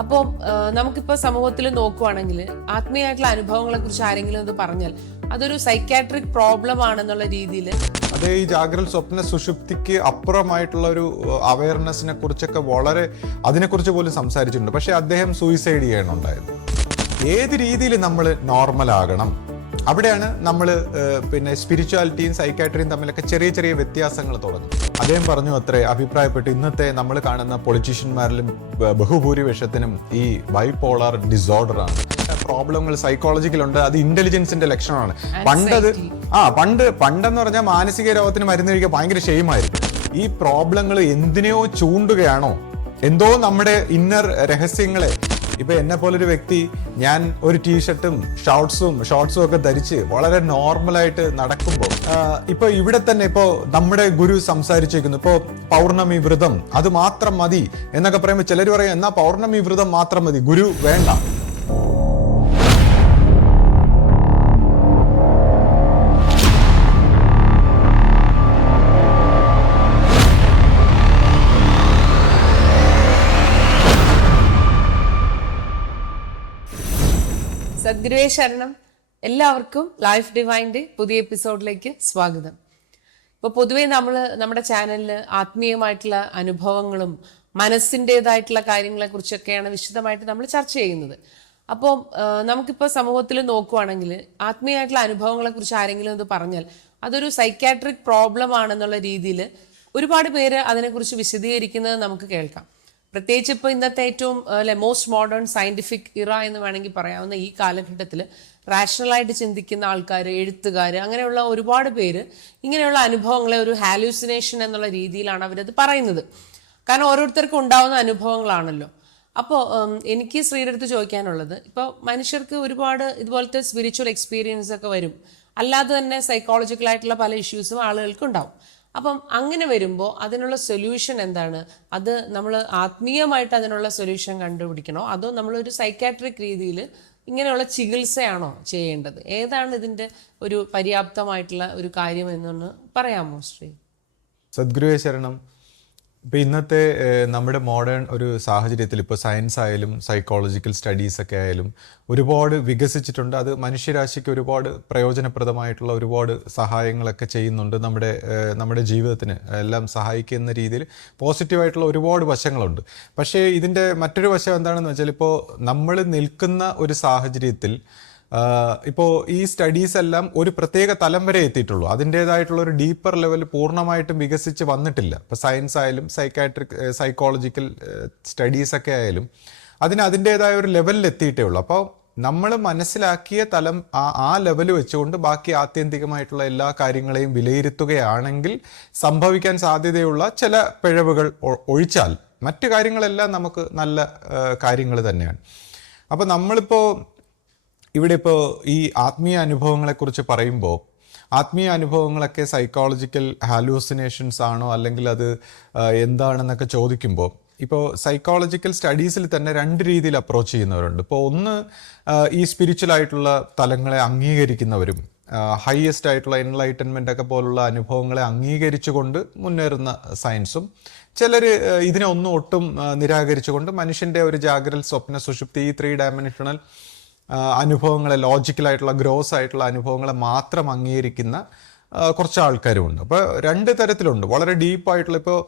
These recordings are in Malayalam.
അപ്പോൾ നമുക്കിപ്പോൾ സമൂഹത്തിൽ നോക്കുവാണെങ്കിൽ ആത്മീയമായിട്ടുള്ള അനുഭവങ്ങളെ കുറിച്ച് ആരെങ്കിലും ഇത് പറഞ്ഞാൽ അതൊരു സൈക്കാട്രിക് പ്രോബ്ലം ആണെന്നുള്ള രീതിയിൽ അതേ ഈ ജാഗ്രത സ്വപ്ന സുഷുപ്തിക്ക് അപ്പുറമായിട്ടുള്ള ഒരു അവയർനെസ്സിനെ കുറിച്ചൊക്കെ വളരെ അതിനെക്കുറിച്ച് പോലും സംസാരിച്ചിട്ടുണ്ട്. പക്ഷെ അദ്ദേഹം സൂയിസൈഡ് ചെയ്യണുണ്ടായത്. ഏത് രീതിയിൽ നമ്മൾ നോർമൽ ആകണം, അവിടെയാണ് നമ്മൾ പിന്നെ സ്പിരിച്വാലിറ്റിയും സൈക്കാട്രിയും തമ്മിലൊക്കെ ചെറിയ ചെറിയ വ്യത്യാസങ്ങൾ തുടങ്ങും. അദ്ദേഹം പറഞ്ഞു അത്രേ അഭിപ്രായപ്പെട്ടു, ഇന്നത്തെ നമ്മൾ കാണുന്ന പൊളിറ്റീഷ്യന്മാരിലും ബഹുഭൂരിപക്ഷത്തിനും ഈ ബൈപോളാർ ഡിസോർഡറാണ്. പ്രോബ്ലങ്ങൾ സൈക്കോളജിക്കലുണ്ട്, അത് ഇന്റലിജൻസിന്റെ ലക്ഷണമാണ്. പണ്ടെന്ന് പറഞ്ഞാൽ മാനസിക രോഗത്തിന് മരുന്ന് കഴിക്കാൻ ഭയങ്കര ഷെയിമായിരുന്നു. ഈ പ്രോബ്ലങ്ങൾ എന്തിനെയോ ചൂണ്ടുകയാണോ, എന്തോ നമ്മുടെ ഇന്നർ രഹസ്യങ്ങളെ. ഇപ്പൊ എന്നെ പോലൊരു വ്യക്തി, ഞാൻ ഒരു ടീഷർട്ടും ഷോർട്സും ഒക്കെ ധരിച്ച് വളരെ നോർമലായിട്ട് നടക്കുമ്പോൾ ഇപ്പൊ ഇവിടെ തന്നെ ഇപ്പോ നമ്മുടെ ഗുരു സംസാരിച്ചേക്കുന്നു, ഇപ്പോ പൗർണമി വ്രതം അത് മാത്രം മതി എന്നൊക്കെ പറയുമ്പോൾ ചിലർ പറയും എന്നാ പൗർണമി വ്രതം മാത്രം മതി, ഗുരു വേണ്ട. സദ്ഗുരുവേ ശരണം. എല്ലാവർക്കും ലൈഫ് ഡിവൈൻ്റെ പുതിയ എപ്പിസോഡിലേക്ക് സ്വാഗതം. ഇപ്പോൾ പൊതുവേ നമ്മുടെ ചാനലിൽ ആത്മീയമായിട്ടുള്ള അനുഭവങ്ങളും മനസ്സിൻ്റെതായിട്ടുള്ള കാര്യങ്ങളെ കുറിച്ചൊക്കെയാണ് വിശദമായിട്ട് നമ്മൾ ചർച്ച ചെയ്യുന്നത്. അപ്പോൾ നമുക്കിപ്പോൾ സമൂഹത്തിൽ നോക്കുവാണെങ്കിൽ ആത്മീയമായിട്ടുള്ള അനുഭവങ്ങളെ കുറിച്ച് ആരെങ്കിലും ഇത് പറഞ്ഞാൽ അതൊരു സൈക്കാട്രിക് പ്രോബ്ലം ആണെന്നുള്ള രീതിയിൽ ഒരുപാട് പേര് അതിനെക്കുറിച്ച് വിശദീകരിക്കുന്നത് നമുക്ക് കേൾക്കാം. പ്രത്യേകിച്ച് ഇപ്പോൾ ഇന്നത്തെ ഏറ്റവും മോസ്റ്റ് മോഡേൺ സയന്റിഫിക് ഇറ എന്ന് വേണമെങ്കിൽ പറയാവുന്ന ഈ കാലഘട്ടത്തിൽ റാഷണലായിട്ട് ചിന്തിക്കുന്ന ആൾക്കാർ, എഴുത്തുകാർ, അങ്ങനെയുള്ള ഒരുപാട് പേര് ഇങ്ങനെയുള്ള അനുഭവങ്ങളെ ഒരു ഹാലൂസിനേഷൻ എന്നുള്ള രീതിയിലാണ് അവരത് പറയുന്നത്. കാരണം ഓരോരുത്തർക്കും ഉണ്ടാവുന്ന അനുഭവങ്ങളാണല്ലോ. അപ്പോൾ എനിക്ക് ശ്രീയുടെ അടുത്ത് ചോദിക്കാനുള്ളത്, ഇപ്പോൾ മനുഷ്യർക്ക് ഒരുപാട് ഇതുപോലത്തെ സ്പിരിച്വൽ എക്സ്പീരിയൻസ് ഒക്കെ വരും, അല്ലാതെ തന്നെ സൈക്കോളജിക്കലായിട്ടുള്ള പല ഇഷ്യൂസും ആളുകൾക്ക് ഉണ്ടാവും. അപ്പം അങ്ങനെ വരുമ്പോൾ അതിനുള്ള സൊല്യൂഷൻ എന്താണ്? അത് നമ്മൾ ആത്മീയമായിട്ട് അതിനുള്ള സൊല്യൂഷൻ കണ്ടുപിടിക്കണോ, അതോ നമ്മളൊരു സൈക്കാട്രിക് രീതിയിൽ ഇങ്ങനെയുള്ള ചികിത്സയാണോ ചെയ്യേണ്ടത്? ഏതാണ് ഇതിൻ്റെ ഒരു പര്യാപ്തമായിട്ടുള്ള ഒരു കാര്യം എന്നൊന്ന് പറയാമോ ശ്രീ? സദ്ഗുരുവേ ശരണം. ഇപ്പം ഇന്നത്തെ നമ്മുടെ മോഡേൺ ഒരു സാഹചര്യത്തിൽ ഇപ്പോൾ സയൻസ് ആയാലും സൈക്കോളജിക്കൽ സ്റ്റഡീസ് ഒക്കെ ആയാലും ഒരുപാട് വികസിച്ചിട്ടുണ്ട്. അത് മനുഷ്യരാശിക്ക് ഒരുപാട് പ്രയോജനപ്രദമായിട്ടുള്ള ഒരുപാട് സഹായങ്ങളൊക്കെ ചെയ്യുന്നുണ്ട്. നമ്മുടെ ജീവിതത്തിന് എല്ലാം സഹായിക്കുന്ന രീതിയിൽ പോസിറ്റീവായിട്ടുള്ള ഒരുപാട് വശങ്ങളുണ്ട്. പക്ഷേ ഇതിൻ്റെ മറ്റൊരു വശം എന്താണെന്ന് വെച്ചാൽ, ഇപ്പോൾ നമ്മൾ നിൽക്കുന്ന ഒരു സാഹചര്യത്തിൽ ഇപ്പോൾ ഈ സ്റ്റഡീസ് എല്ലാം ഒരു പ്രത്യേക തലം വരെ എത്തിയിട്ടുള്ളൂ. അതിൻ്റേതായിട്ടുള്ള ഒരു ഡീപ്പർ ലെവൽ പൂർണ്ണമായിട്ടും വികസിച്ച് വന്നിട്ടില്ല. ഇപ്പോൾ സയൻസ് ആയാലും സൈക്കോളജിക്കൽ സ്റ്റഡീസൊക്കെ ആയാലും അതിൻ്റേതായ ഒരു ലെവലിൽ എത്തിയിട്ടേ ഉള്ളൂ. അപ്പോൾ നമ്മൾ മനസ്സിലാക്കിയ തലം ആ ലെവൽ വെച്ചുകൊണ്ട് ബാക്കി ആത്യന്തികമായിട്ടുള്ള എല്ലാ കാര്യങ്ങളെയും വിലയിരുത്തുകയാണെങ്കിൽ സംഭവിക്കാൻ സാധ്യതയുള്ള ചില പിഴവുകൾ ഒഴിച്ചാൽ മറ്റു കാര്യങ്ങളെല്ലാം നമുക്ക് നല്ല കാര്യങ്ങൾ തന്നെയാണ്. അപ്പോൾ നമ്മളിപ്പോൾ ഇവിടെ ഇപ്പോൾ ഈ ആത്മീയ അനുഭവങ്ങളെക്കുറിച്ച് പറയുമ്പോൾ, ആത്മീയ അനുഭവങ്ങളൊക്കെ സൈക്കോളജിക്കൽ ഹാലൂസിനേഷൻസ് ആണോ അല്ലെങ്കിൽ അത് എന്താണെന്നൊക്കെ ചോദിക്കുമ്പോൾ, ഇപ്പോൾ സൈക്കോളജിക്കൽ സ്റ്റഡീസിൽ തന്നെ രണ്ട് രീതിയിൽ അപ്രോച്ച് ചെയ്യുന്നവരുണ്ട്. ഇപ്പോൾ ഒന്ന് ഈ സ്പിരിച്വൽ ആയിട്ടുള്ള തലങ്ങളെ അംഗീകരിക്കുന്നവരും ഹയസ്റ്റ് ആയിട്ടുള്ള എൻലൈറ്റൻമെൻ്റ് ഒക്കെ പോലുള്ള അനുഭവങ്ങളെ അംഗീകരിച്ചുകൊണ്ട് മുന്നേറുന്ന സയൻസും, ചിലർ ഇതിനെ ഒന്നും ഒട്ടും നിരാകരിച്ചുകൊണ്ട് മനുഷ്യൻ്റെ ഒരു ജാഗ്രത സ്വപ്ന സുഷുപ്തി ഈ 3 ഡയമെൻഷണൽ അനുഭവങ്ങളെ, ലോജിക്കലായിട്ടുള്ള ഗ്രോസ് ആയിട്ടുള്ള അനുഭവങ്ങളെ മാത്രം അംഗീകരിക്കുന്ന കുറച്ച് ആൾക്കാരുമുണ്ട്. അപ്പോൾ രണ്ട് തരത്തിലുണ്ട്. വളരെ ഡീപ്പായിട്ടുള്ള, ഇപ്പോൾ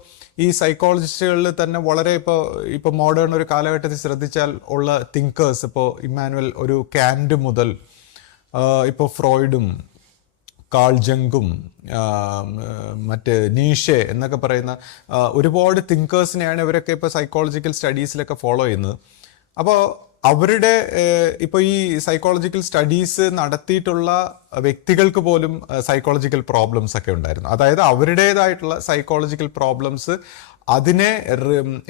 ഈ സൈക്കോളജിസ്റ്റുകളിൽ തന്നെ വളരെ ഇപ്പോൾ മോഡേൺ ഒരു കാലഘട്ടത്തിൽ ശ്രദ്ധിച്ചാൽ ഉള്ള തിങ്കേഴ്സ്, ഇപ്പോൾ ഇമ്മാനുവൽ ഒരു കാൻഡ് മുതൽ ഇപ്പോൾ ഫ്രോയിഡും കാൾ ജംഗും മറ്റ് നീഷെ എന്നൊക്കെ പറയുന്ന ഒരുപാട് തിങ്കേഴ്സിനെയാണ് ഇവരൊക്കെ ഇപ്പോൾ സൈക്കോളജിക്കൽ സ്റ്റഡീസിലൊക്കെ ഫോളോ ചെയ്യുന്നത്. അപ്പോൾ അവരുടെ ഇപ്പോൾ ഈ സൈക്കോളജിക്കൽ സ്റ്റഡീസ് നടത്തിയിട്ടുള്ള വ്യക്തികൾക്ക് പോലും സൈക്കോളജിക്കൽ പ്രോബ്ലംസ് ഒക്കെ ഉണ്ടായിരുന്നു. അതായത് അവരുടേതായിട്ടുള്ള സൈക്കോളജിക്കൽ പ്രോബ്ലംസ് അതിനെ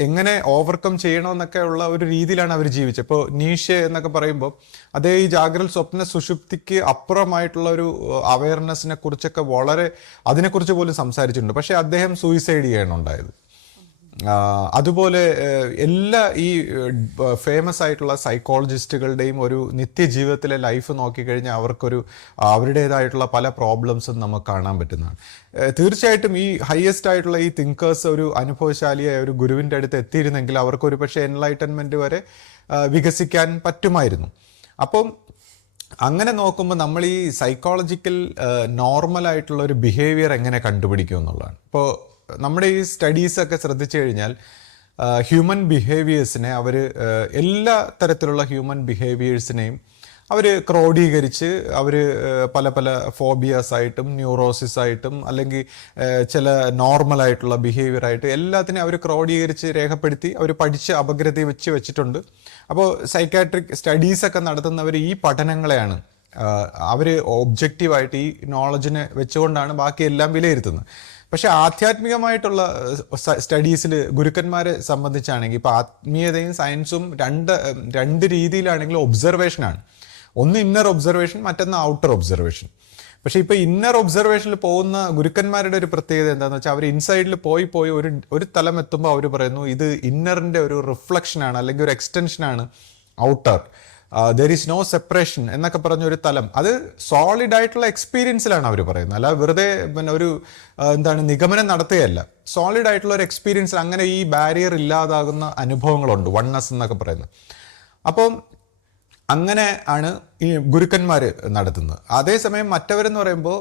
എങ്ങനെ ഓവർകം ചെയ്യണമെന്നൊക്കെ ഉള്ള ഒരു രീതിയിലാണ് അവർ ജീവിച്ചത്. ഇപ്പോൾ നീഷെ എന്നൊക്കെ പറയുമ്പോൾ അതേ ഈ ജാഗ്രത സ്വപ്ന സുഷുപ്തിക്ക് അപ്പുറമായിട്ടുള്ള ഒരു അവയർനെസ്സിനെ കുറിച്ചൊക്കെ വളരെ അതിനെക്കുറിച്ച് പോലും സംസാരിച്ചിട്ടുണ്ട്. പക്ഷെ അദ്ദേഹം സൂയിസൈഡ് ചെയ്യണുണ്ടായത്. അതുപോലെ എല്ലാ ഈ ഫേമസ് ആയിട്ടുള്ള സൈക്കോളജിസ്റ്റുകളുടെയും ഒരു നിത്യജീവിതത്തിലെ ലൈഫ് നോക്കിക്കഴിഞ്ഞാൽ അവർക്കൊരു അവരുടേതായിട്ടുള്ള പല പ്രോബ്ലംസും നമുക്ക് കാണാൻ പറ്റുന്നതാണ്. തീർച്ചയായിട്ടും ഈ ഹയസ്റ്റ് ആയിട്ടുള്ള ഈ തിങ്കേഴ്സ് ഒരു അനുഭവശാലിയായ ഒരു ഗുരുവിൻ്റെ അടുത്ത് എത്തിയിരുന്നെങ്കിൽ അവർക്കൊരു പക്ഷേ എൻലൈറ്റൻമെൻറ്റ് വരെ വികസിക്കാൻ പറ്റുമായിരുന്നു. അപ്പം അങ്ങനെ നോക്കുമ്പോൾ നമ്മൾ ഈ സൈക്കോളജിക്കൽ നോർമലായിട്ടുള്ള ഒരു ബിഹേവിയർ എങ്ങനെ കണ്ടുപിടിക്കും എന്നുള്ളതാണ്. ഇപ്പോൾ നമ്മുടെ ഈ സ്റ്റഡീസൊക്കെ ശ്രദ്ധിച്ചു കഴിഞ്ഞാൽ ഹ്യൂമൻ ബിഹേവിയേഴ്സിനെ അവർ എല്ലാ തരത്തിലുള്ള ഹ്യൂമൻ ബിഹേവിയേഴ്സിനെയും അവർ ക്രോഡീകരിച്ച് അവർ പല പല ഫോബിയാസ് ആയിട്ടും ന്യൂറോസിസ് ആയിട്ടും അല്ലെങ്കിൽ ചില നോർമലായിട്ടുള്ള ബിഹേവിയറായിട്ട് എല്ലാത്തിനെയും അവർ ക്രോഡീകരിച്ച് രേഖപ്പെടുത്തി അവർ പഠിച്ച് അപഗ്രഥി വെച്ചിട്ടുണ്ട്. അപ്പോൾ സൈക്കാട്രിക് സ്റ്റഡീസൊക്കെ നടത്തുന്നവർ ഈ പഠനങ്ങളെയാണ് അവർ ഒബ്ജക്റ്റീവായിട്ട് ഈ നോളജിനെ വെച്ചുകൊണ്ടാണ് ബാക്കിയെല്ലാം വിലയിരുത്തുന്നത്. പക്ഷെ ആധ്യാത്മികമായിട്ടുള്ള സ്റ്റഡീസിൽ ഗുരുക്കന്മാരെ സംബന്ധിച്ചാണെങ്കിൽ ഇപ്പോൾ ആത്മീയതയും സയൻസും രണ്ട് രീതിയിലാണെങ്കിലും ഒബ്സർവേഷനാണ്. ഒന്ന് ഇന്നർ ഒബ്സർവേഷൻ, മറ്റൊന്ന് ഔട്ടർ ഒബ്സർവേഷൻ. പക്ഷേ ഇപ്പോൾ ഇന്നർ ഒബ്സർവേഷനിൽ പോകുന്ന ഗുരുക്കന്മാരുടെ ഒരു പ്രത്യേകത എന്താണെന്ന് വെച്ചാൽ അവർ ഇൻസൈഡിൽ പോയി ഒരു തലം എത്തുമ്പോൾ അവർ പറയുന്നു ഇത് ഇന്നറിൻ്റെ ഒരു റിഫ്ലക്ഷനാണ് അല്ലെങ്കിൽ ഒരു എക്സ്റ്റൻഷനാണ് outer. There is no separation എന്നൊക്കെ പറഞ്ഞൊരു തലം. അത് സോളിഡ് ആയിട്ടുള്ള എക്സ്പീരിയൻസിലാണ് അവർ പറയുന്നത്, അല്ല വെറുതെ പിന്നെ ഒരു നിഗമനം നടത്തുകയല്ല. സോളിഡ് ആയിട്ടുള്ള ഒരു എക്സ്പീരിയൻസിൽ അങ്ങനെ ഈ ബാരിയർ ഇല്ലാതാകുന്ന അനുഭവങ്ങളുണ്ട്, വൺനെസ് എന്നൊക്കെ പറയുന്നത്. അപ്പം അങ്ങനെ ആണ് ഈ ഗുരുക്കന്മാർ നടത്തുന്നത്. അതേസമയം മറ്റവരെന്ന് പറയുമ്പോൾ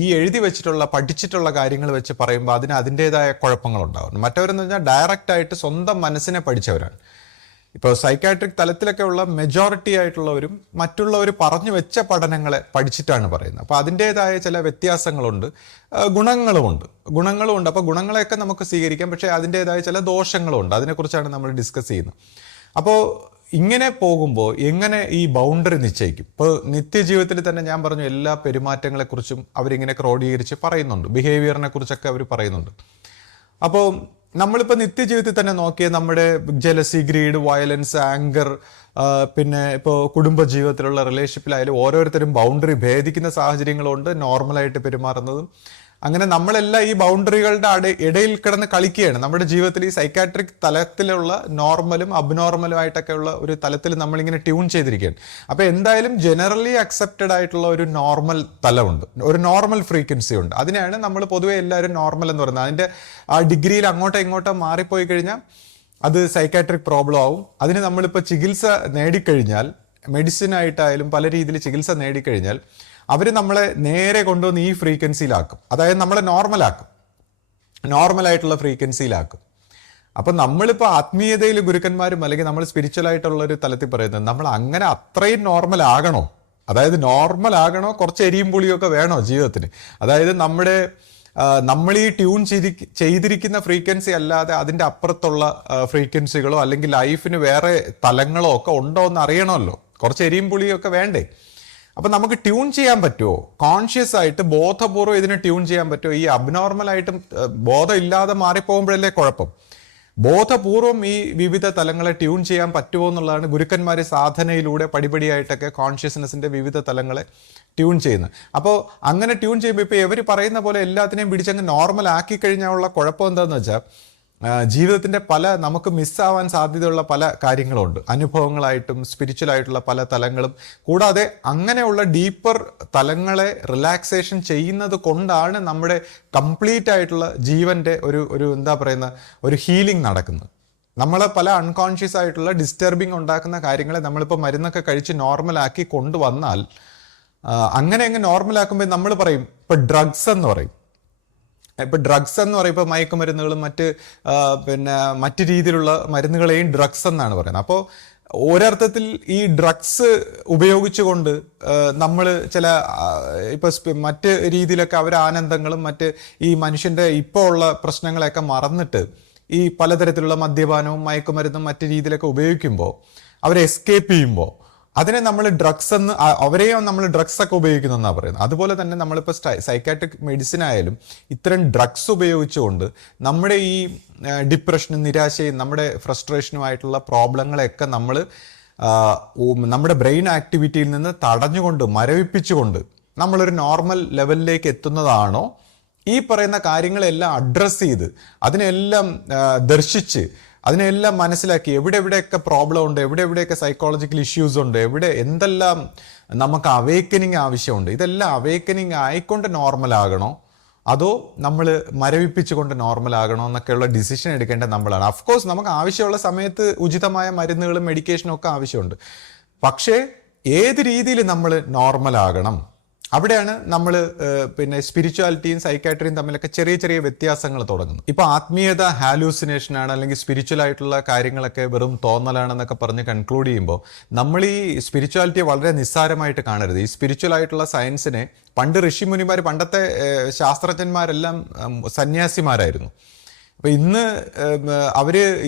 ഈ എഴുതി വെച്ചിട്ടുള്ള പഠിച്ചിട്ടുള്ള കാര്യങ്ങൾ വെച്ച് പറയുമ്പോൾ അതിൻ്റേതായ കുഴപ്പങ്ങളുണ്ടാകും. മറ്റവരെന്ന് പറഞ്ഞാൽ ഡയറക്റ്റായിട്ട് സ്വന്തം മനസ്സിനെ പഠിച്ചവരാണ്. ഇപ്പോൾ സൈക്കാട്രിക് തലത്തിലൊക്കെ ഉള്ള മെജോറിറ്റി ആയിട്ടുള്ളവരും മറ്റുള്ളവർ പറഞ്ഞു വെച്ച പഠനങ്ങളെ പഠിച്ചിട്ടാണ് പറയുന്നത്. അപ്പോൾ അതിൻ്റേതായ ചില വ്യത്യാസങ്ങളുണ്ട്, ഗുണങ്ങളുമുണ്ട്. അപ്പോൾ ഗുണങ്ങളെയൊക്കെ നമുക്ക് സ്വീകരിക്കാം, പക്ഷേ അതിൻ്റേതായ ചില ദോഷങ്ങളുമുണ്ട്. അതിനെക്കുറിച്ചാണ് നമ്മൾ ഡിസ്കസ് ചെയ്യുന്നത്. അപ്പോൾ ഇങ്ങനെ പോകുമ്പോൾ എങ്ങനെ ഈ ബൗണ്ടറി നിശ്ചയിക്കും? ഇപ്പോൾ നിത്യജീവിതത്തിൽ തന്നെ ഞാൻ പറഞ്ഞു എല്ലാ പെരുമാറ്റങ്ങളെക്കുറിച്ചും അവരിങ്ങനെ ക്രോഡീകരിച്ച് പറയുന്നുണ്ട്, ബിഹേവിയറിനെ കുറിച്ചൊക്കെ അവർ പറയുന്നുണ്ട്. അപ്പോൾ നമ്മളിപ്പോൾ നിത്യജീവിതത്തിൽ തന്നെ നോക്കിയാൽ നമ്മുടെ ജലസി, ഗ്രീഡ്, വയലൻസ്, ആങ്കർ, പിന്നെ ഇപ്പോൾ കുടുംബജീവിതത്തിലുള്ള റിലേഷൻഷിപ്പിലായാലും ഓരോരുത്തരും ബൗണ്ടറി ഭേദിക്കുന്ന സാഹചര്യങ്ങളുണ്ട്, നോർമലായിട്ട് പെരുമാറുന്നതും. അങ്ങനെ നമ്മളെല്ലാം ഈ ബൗണ്ടറികളുടെ ഇടയിൽ കിടന്ന് കളിക്കുകയാണ് നമ്മുടെ ജീവിതത്തിൽ. ഈ സൈക്കാട്രിക് തലത്തിലുള്ള നോർമലും അബ്നോർമലും ഉള്ള ഒരു തലത്തിൽ നമ്മളിങ്ങനെ ട്യൂൺ ചെയ്തിരിക്കുകയാണ്. അപ്പോൾ എന്തായാലും ജനറലി അക്സെപ്റ്റഡ് ആയിട്ടുള്ള ഒരു നോർമൽ തലമുണ്ട്, ഒരു നോർമൽ ഫ്രീക്വൻസി ഉണ്ട്. അതിനെയാണ് നമ്മൾ പൊതുവെ എല്ലാവരും നോർമൽ എന്ന് പറയുന്നത്. അതിൻ്റെ ആ ഡിഗ്രിയിൽ അങ്ങോട്ടോ ഇങ്ങോട്ടോ മാറിപ്പോയി കഴിഞ്ഞാൽ അത് സൈക്കാട്രിക് പ്രോബ്ലം ആവും. അതിന് നമ്മളിപ്പോൾ ചികിത്സ നേടിക്കഴിഞ്ഞാൽ, മെഡിസിൻ ആയിട്ടായാലും പല രീതിയിൽ ചികിത്സ നേടിക്കഴിഞ്ഞാൽ അവർ നമ്മളെ നേരെ കൊണ്ടുവന്ന് ഈ ഫ്രീക്വൻസിയിലാക്കും, അതായത് നമ്മളെ നോർമലായിട്ടുള്ള ഫ്രീക്വൻസിയിലാക്കും. അപ്പം നമ്മളിപ്പോൾ ആത്മീയതയിൽ ഗുരുക്കന്മാരും അല്ലെങ്കിൽ നമ്മൾ സ്പിരിച്വലായിട്ടുള്ള ഒരു തലത്തിൽ പറയുന്നത് നമ്മൾ അങ്ങനെ അത്രയും നോർമൽ ആകണോ? അതായത് നോർമൽ ആകണോ, കുറച്ച് എരിയും പുളിയൊക്കെ വേണോ ജീവിതത്തിന്? അതായത് നമ്മൾ ഈ ട്യൂൺ ചെയ്തിരിക്കുന്ന ഫ്രീക്വൻസി അല്ലാതെ അതിൻ്റെ അപ്പുറത്തുള്ള ഫ്രീക്വൻസികളോ അല്ലെങ്കിൽ ലൈഫിന് വേറെ തലങ്ങളോ ഒക്കെ ഉണ്ടോ എന്ന് അറിയണമല്ലോ, കുറച്ച് എരിയും പുളിയൊക്കെ വേണ്ടേ? അപ്പം നമുക്ക് ട്യൂൺ ചെയ്യാൻ പറ്റുമോ? കോൺഷ്യസ് ആയിട്ട് ബോധപൂർവ്വം ഇതിനെ ട്യൂൺ ചെയ്യാൻ പറ്റുമോ? ഈ അബ്നോർമലായിട്ടും ബോധം ഇല്ലാതെ മാറിപ്പോകുമ്പോഴല്ലേ കുഴപ്പം. ബോധപൂർവം ഈ വിവിധ തലങ്ങളെ ട്യൂൺ ചെയ്യാൻ പറ്റുമോ എന്നുള്ളതാണ് ഗുരുക്കന്മാർ സാധനയിലൂടെ പടിപടിയായിട്ടൊക്കെ കോൺഷ്യസ്നെസ്സിൻ്റെ വിവിധ തലങ്ങളെ ട്യൂൺ ചെയ്യുന്നത്. അപ്പോൾ അങ്ങനെ ട്യൂൺ ചെയ്യുമ്പോൾ ഇപ്പോൾ ഇവർ പറയുന്ന പോലെ എല്ലാത്തിനെയും പിടിച്ചങ്ങ് നോർമൽ ആക്കി കഴിഞ്ഞാലുള്ള കുഴപ്പം എന്താണെന്ന് വെച്ചാൽ ജീവിതത്തിൻ്റെ നമുക്ക് മിസ്സാവാൻ സാധ്യതയുള്ള പല കാര്യങ്ങളുണ്ട്, അനുഭവങ്ങളായിട്ടും സ്പിരിച്വലായിട്ടുള്ള പല തലങ്ങളും. കൂടാതെ അങ്ങനെയുള്ള ഡീപ്പർ തലങ്ങളെ റിലാക്സേഷൻ ചെയ്യുന്നത് കൊണ്ടാണ് നമ്മുടെ കംപ്ലീറ്റ് ആയിട്ടുള്ള ജീവൻ്റെ ഒരു ഹീലിംഗ് നടക്കുന്നത്. നമ്മളെ പല അൺകോൺഷ്യസ് ആയിട്ടുള്ള ഡിസ്റ്റർബിങ് ഉണ്ടാക്കുന്ന കാര്യങ്ങളെ നമ്മളിപ്പോൾ മരുന്നൊക്കെ കഴിച്ച് നോർമലാക്കി കൊണ്ടുവന്നാൽ, അങ്ങനെ അങ്ങ് നോർമലാക്കുമ്പോൾ നമ്മൾ പറയും ഇപ്പോൾ ഡ്രഗ്സ് എന്ന് പറയും. ഇപ്പോൾ ഡ്രഗ്സ് എന്ന് പറയുമ്പോൾ മയക്കുമരുന്നുകളും മറ്റ് രീതിയിലുള്ള മരുന്നുകളെയും ഡ്രഗ്സ് എന്നാണ് പറയുന്നത്. അപ്പോൾ ഒരർത്ഥത്തിൽ ഈ ഡ്രഗ്സ് ഉപയോഗിച്ചുകൊണ്ട് നമ്മൾ ചില ഇപ്പോൾ മറ്റ് രീതിയിലൊക്കെ അവർ ആനന്ദങ്ങളും ഈ മനുഷ്യൻ്റെ ഇപ്പോൾ ഉള്ള പ്രശ്നങ്ങളെയൊക്കെ മറന്നിട്ട് ഈ പലതരത്തിലുള്ള മദ്യപാനവും മയക്കുമരുന്നും മറ്റ് രീതിയിലൊക്കെ ഉപയോഗിക്കുമ്പോൾ അവരെ എസ്കേപ്പ് ചെയ്യുമ്പോൾ അതിനെ നമ്മൾ ഡ്രഗ്സ് എന്ന്, അവരെയും നമ്മൾ ഡ്രഗ്സ് ഒക്കെ ഉപയോഗിക്കുന്നതെന്നാണ് പറയുന്നത്. അതുപോലെ തന്നെ നമ്മളിപ്പോൾ സൈക്കാട്രിക് മെഡിസിൻ ആയാലും ഇത്തരം ഡ്രഗ്സ് ഉപയോഗിച്ചുകൊണ്ട് നമ്മുടെ ഈ ഡിപ്രഷനും നിരാശയും നമ്മുടെ ഫ്രസ്ട്രേഷനുമായിട്ടുള്ള പ്രോബ്ലങ്ങളെയൊക്കെ നമ്മുടെ ബ്രെയിൻ ആക്ടിവിറ്റിയിൽ നിന്ന് തടഞ്ഞുകൊണ്ട് മരവിപ്പിച്ചുകൊണ്ട് നമ്മളൊരു നോർമൽ ലെവലിലേക്ക് എത്തുന്നതാണോ ഈ പറയുന്ന കാര്യങ്ങളെല്ലാം അഡ്രസ്സ് ചെയ്ത് അതിനെല്ലാം ദർശിച്ച് അതിനെല്ലാം മനസ്സിലാക്കി എവിടെയൊക്കെ പ്രോബ്ലം ഉണ്ട്, എവിടെയൊക്കെ സൈക്കോളജിക്കൽ ഇഷ്യൂസ് ഉണ്ട്, എന്തെല്ലാം നമുക്ക് അവേക്കനിങ് ആവശ്യമുണ്ട്, ഇതെല്ലാം അവേക്കനിങ് ആയിക്കൊണ്ട് നോർമൽ ആകണോ അതോ നമ്മൾ മരവിപ്പിച്ചുകൊണ്ട് നോർമൽ ആകണോ എന്നൊക്കെയുള്ള ഡിസിഷൻ എടുക്കേണ്ടത് നമ്മളാണ്. അഫ്കോഴ്സ് നമുക്ക് ആവശ്യമുള്ള സമയത്ത് ഉചിതമായ മരുന്നുകളും മെഡിക്കേഷനും ഒക്കെ ആവശ്യമുണ്ട്. പക്ഷേ ഏത് രീതിയിൽ നമ്മൾ നോർമൽ ആകണം, അവിടെയാണ് നമ്മൾ പിന്നെ സ്പിരിച്വാലിറ്റിയും സൈക്കാട്രിയും തമ്മിലൊക്കെ ചെറിയ ചെറിയ വ്യത്യാസങ്ങൾ തുടങ്ങുന്നു. ഇപ്പൊ ആത്മീയത ഹാലൂസിനേഷൻ ആണ്, അല്ലെങ്കിൽ സ്പിരിച്വൽ ആയിട്ടുള്ള കാര്യങ്ങളൊക്കെ വെറും തോന്നലാണെന്നൊക്കെ പറഞ്ഞ് കൺക്ലൂഡ് ചെയ്യുമ്പോൾ നമ്മൾ ഈ സ്പിരിച്വാലിറ്റിയെ വളരെ നിസ്സാരമായിട്ട് കാണരുത്. ഈ സ്പിരിച്വൽ ആയിട്ടുള്ള സയൻസിനെ പണ്ട് ഋഷിമുനിമാർ, പണ്ടത്തെ ശാസ്ത്രജ്ഞന്മാരെല്ലാം സന്യാസിമാരായിരുന്നു. അപ്പൊ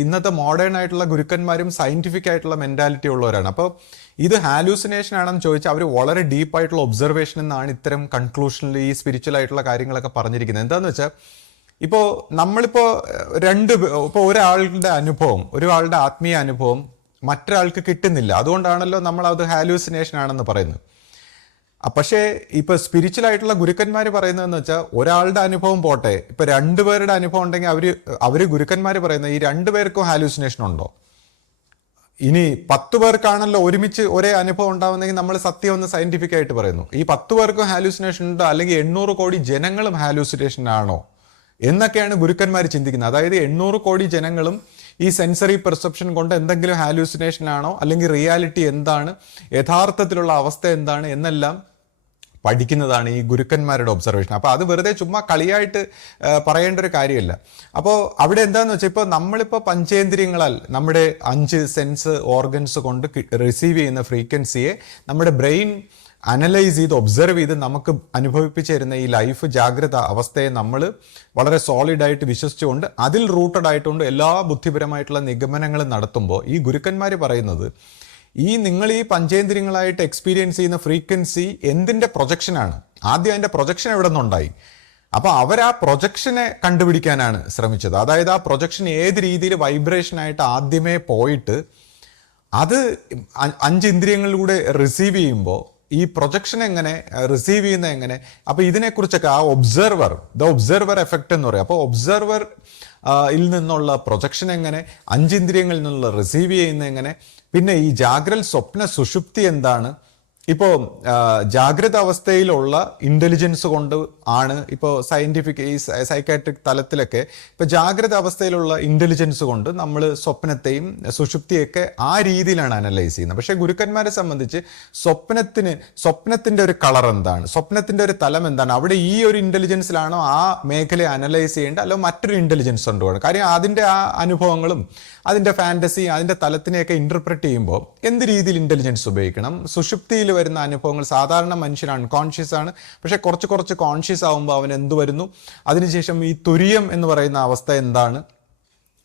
ഇന്നത്തെ മോഡേൺ ആയിട്ടുള്ള ഗുരുക്കന്മാരും സയന്റിഫിക് ആയിട്ടുള്ള മെന്റാലിറ്റി ഉള്ളവരാണ്. അപ്പോൾ ഇത് ഹാലൂസിനേഷൻ ആണെന്ന് ചോദിച്ചാൽ അവർ വളരെ ഡീപ്പായിട്ടുള്ള ഒബ്സർവേഷൻ എന്നാണ് ഇത്തരം കൺക്ലൂഷനിൽ ഈ സ്പിരിച്വൽ ആയിട്ടുള്ള കാര്യങ്ങളൊക്കെ പറഞ്ഞിരിക്കുന്നത്. എന്താന്ന് വെച്ചാൽ നമ്മളിപ്പോൾ ഒരാളുടെ അനുഭവം, ഒരാളുടെ ആത്മീയ അനുഭവം മറ്റൊരാൾക്ക് കിട്ടുന്നില്ല. അതുകൊണ്ടാണല്ലോ നമ്മൾ അത് ഹാലൂസിനേഷൻ ആണെന്ന് പറയുന്നത്. പക്ഷേ ഇപ്പൊ സ്പിരിച്വൽ ആയിട്ടുള്ള ഗുരുക്കന്മാർ പറയുന്നതെന്ന് വെച്ചാൽ ഒരാളുടെ അനുഭവം പോട്ടെ, ഇപ്പൊ രണ്ടുപേരുടെ അനുഭവം ഉണ്ടെങ്കിൽ അവര് ഗുരുക്കന്മാർ പറയുന്നത് ഈ രണ്ടുപേർക്കും ഹാലൂസിനേഷൻ ഉണ്ടോ? ഇനി 10 പേർക്കാണല്ലോ ഒരുമിച്ച് ഒരേ അനുഭവം ഉണ്ടാവുന്നെങ്കിൽ നമ്മൾ സത്യം ഒന്ന് സയന്റിഫിക് ആയിട്ട് പറയുന്നു. ഈ 10 പേർക്കും ഹാലൂസിനേഷൻ ഉണ്ടോ, അല്ലെങ്കിൽ 800 കോടി ജനങ്ങളും ഹാലൂസിനേഷൻ ആണോ എന്നൊക്കെയാണ് ഗുരുക്കന്മാർ ചിന്തിക്കുന്നത്. അതായത് 800 കോടി ജനങ്ങളും ഈ സെൻസറി പെർസെപ്ഷൻ കൊണ്ട് എന്തെങ്കിലും ഹാലൂസിനേഷൻ ആണോ, അല്ലെങ്കിൽ റിയാലിറ്റി എന്താണ്, യഥാർത്ഥത്തിലുള്ള അവസ്ഥ എന്താണ് എന്നെല്ലാം പഠിക്കുന്നതാണ് ഈ ഗുരുക്കന്മാരുടെ ഒബ്സർവേഷൻ. അപ്പോൾ അത് വെറുതെ ചുമ്മാ കളിയായിട്ട് പറയേണ്ട ഒരു കാര്യമല്ല. അപ്പോൾ അവിടെ എന്താണെന്ന് വെച്ചാൽ ഇപ്പോൾ നമ്മളിപ്പോൾ പഞ്ചേന്ദ്രിയങ്ങളാൽ നമ്മുടെ 5 സെൻസ് ഓർഗൻസ് കൊണ്ട് റിസീവ് ചെയ്യുന്ന ഫ്രീക്വൻസിയെ നമ്മുടെ ബ്രെയിൻ അനലൈസ് ചെയ്ത് ഒബ്സർവ് ചെയ്ത് നമുക്ക് അനുഭവിപ്പിച്ചു തരുന്ന ഈ ലൈഫ് ജാഗ്രത അവസ്ഥയെ നമ്മൾ വളരെ സോളിഡായിട്ട് വിശ്വസിച്ചുകൊണ്ട് അതിൽ റൂട്ടഡ് ആയിട്ടുണ്ട് എല്ലാ ബുദ്ധിപരമായിട്ടുള്ള നിഗമനങ്ങളും നടത്തുമ്പോൾ ഈ ഗുരുക്കന്മാർ പറയുന്നത് നിങ്ങൾ ഈ പഞ്ചേന്ദ്രിയങ്ങളായിട്ട് എക്സ്പീരിയൻസ് ചെയ്യുന്ന ഫ്രീക്വൻസി എന്തിൻ്റെ പ്രൊജക്ഷനാണ്, ആദ്യം അതിൻ്റെ പ്രൊജക്ഷൻ എവിടെ നിന്നുണ്ടായി, അപ്പോൾ അവർ ആ പ്രൊജക്ഷനെ കണ്ടുപിടിക്കാനാണ് ശ്രമിച്ചത്. അതായത് ആ പ്രൊജക്ഷൻ ഏത് രീതിയിൽ വൈബ്രേഷനായിട്ട് ആദ്യമേ പോയിട്ട് അത് 5 ഇന്ദ്രിയങ്ങളിലൂടെ റിസീവ് ചെയ്യുമ്പോൾ ഈ പ്രൊജക്ഷൻ എങ്ങനെ റിസീവ് ചെയ്യുന്ന എങ്ങനെ, അപ്പോൾ ഇതിനെക്കുറിച്ചൊക്കെ ആ ഒബ്സർവർ എഫക്റ്റ് എന്ന് പറയും. അപ്പോൾ ഒബ്സർവർ നിന്നുള്ള പ്രൊജക്ഷൻ എങ്ങനെ, 5 ഇന്ദ്രിയങ്ങളിൽ നിന്നുള്ള റിസീവ് ചെയ്യുന്ന എങ്ങനെ, പിന്നെ ഈ ജാഗ്രത സ്വപ്ന സുഷുപ്തി എന്താണ്, ഇപ്പോൾ ജാഗ്രത അവസ്ഥയിലുള്ള ഇൻ്റലിജൻസ് കൊണ്ട് ആണ് ഇപ്പോൾ സയൻറ്റിഫിക് ഈ സൈക്കാട്രിക് തലത്തിലൊക്കെ ഇപ്പോൾ ജാഗ്രത അവസ്ഥയിലുള്ള ഇൻ്റലിജൻസ് കൊണ്ട് നമ്മൾ സ്വപ്നത്തെയും സുഷുപ്തിയൊക്കെ ആ രീതിയിലാണ് അനലൈസ് ചെയ്യുന്നത്. പക്ഷേ ഗുരുക്കന്മാരെ സംബന്ധിച്ച് സ്വപ്നത്തിൻ്റെ ഒരു കളർ എന്താണ്, സ്വപ്നത്തിൻ്റെ ഒരു തലം എന്താണ്, അവിടെ ഈ ഒരു ഇൻ്റലിജൻസിലാണോ ആ മേഖലയെ അനലൈസ് ചെയ്യേണ്ടത്, അല്ലെങ്കിൽ മറ്റൊരു ഇൻ്റലിജൻസ് കൊണ്ടുപോകണം. കാര്യം അതിൻ്റെ ആ അനുഭവങ്ങളും അതിൻ്റെ ഫാൻറ്റസി അതിൻ്റെ തലത്തിനെയൊക്കെ ഇൻ്റർപ്രറ്റ് ചെയ്യുമ്പോൾ എന്ത് രീതിയിൽ ഇൻ്റലിജൻസ് ഉപയോഗിക്കണം. സുഷുപ്തിയിൽ വരുന്ന അനുഭവങ്ങൾ സാധാരണ മനുഷ്യൻ അൺകോൺഷ്യസ് ആണ്, പക്ഷെ കുറച്ച് കോൺഷ്യസ് ആവുമ്പോൾ അവൻ എന്ത് വരുന്നു, അതിനുശേഷം ഈ തുര്യം എന്ന് പറയുന്ന അവസ്ഥ എന്താണ്.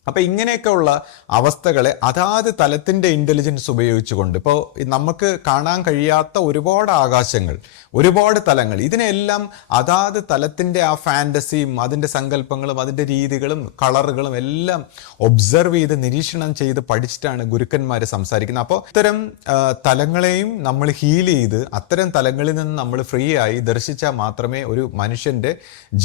അപ്പം ഇങ്ങനെയൊക്കെ ഉള്ള അവസ്ഥകളെ അതാത് തലത്തിൻ്റെ ഇൻ്റലിജൻസ് ഉപയോഗിച്ചുകൊണ്ട് ഇപ്പോൾ നമുക്ക് കാണാൻ കഴിയാത്ത ഒരുപാട് ആകാശങ്ങൾ, ഒരുപാട് തലങ്ങൾ, ഇതിനെല്ലാം അതാത് തലത്തിൻ്റെ ആ ഫാൻറ്റസിയും അതിൻ്റെ സങ്കല്പങ്ങളും അതിൻ്റെ രീതികളും കളറുകളും എല്ലാം ഒബ്സർവ് ചെയ്ത് നിരീക്ഷണം ചെയ്ത് പഠിച്ചിട്ടാണ് ഗുരുക്കന്മാർ സംസാരിക്കുന്നത്. അപ്പോൾ ഇത്തരം തലങ്ങളെയും നമ്മൾ ഹീൽ ചെയ്ത് അത്തരം തലങ്ങളിൽ നിന്ന് നമ്മൾ ഫ്രീ ആയി ദർശിച്ചാൽ മാത്രമേ ഒരു മനുഷ്യൻ്റെ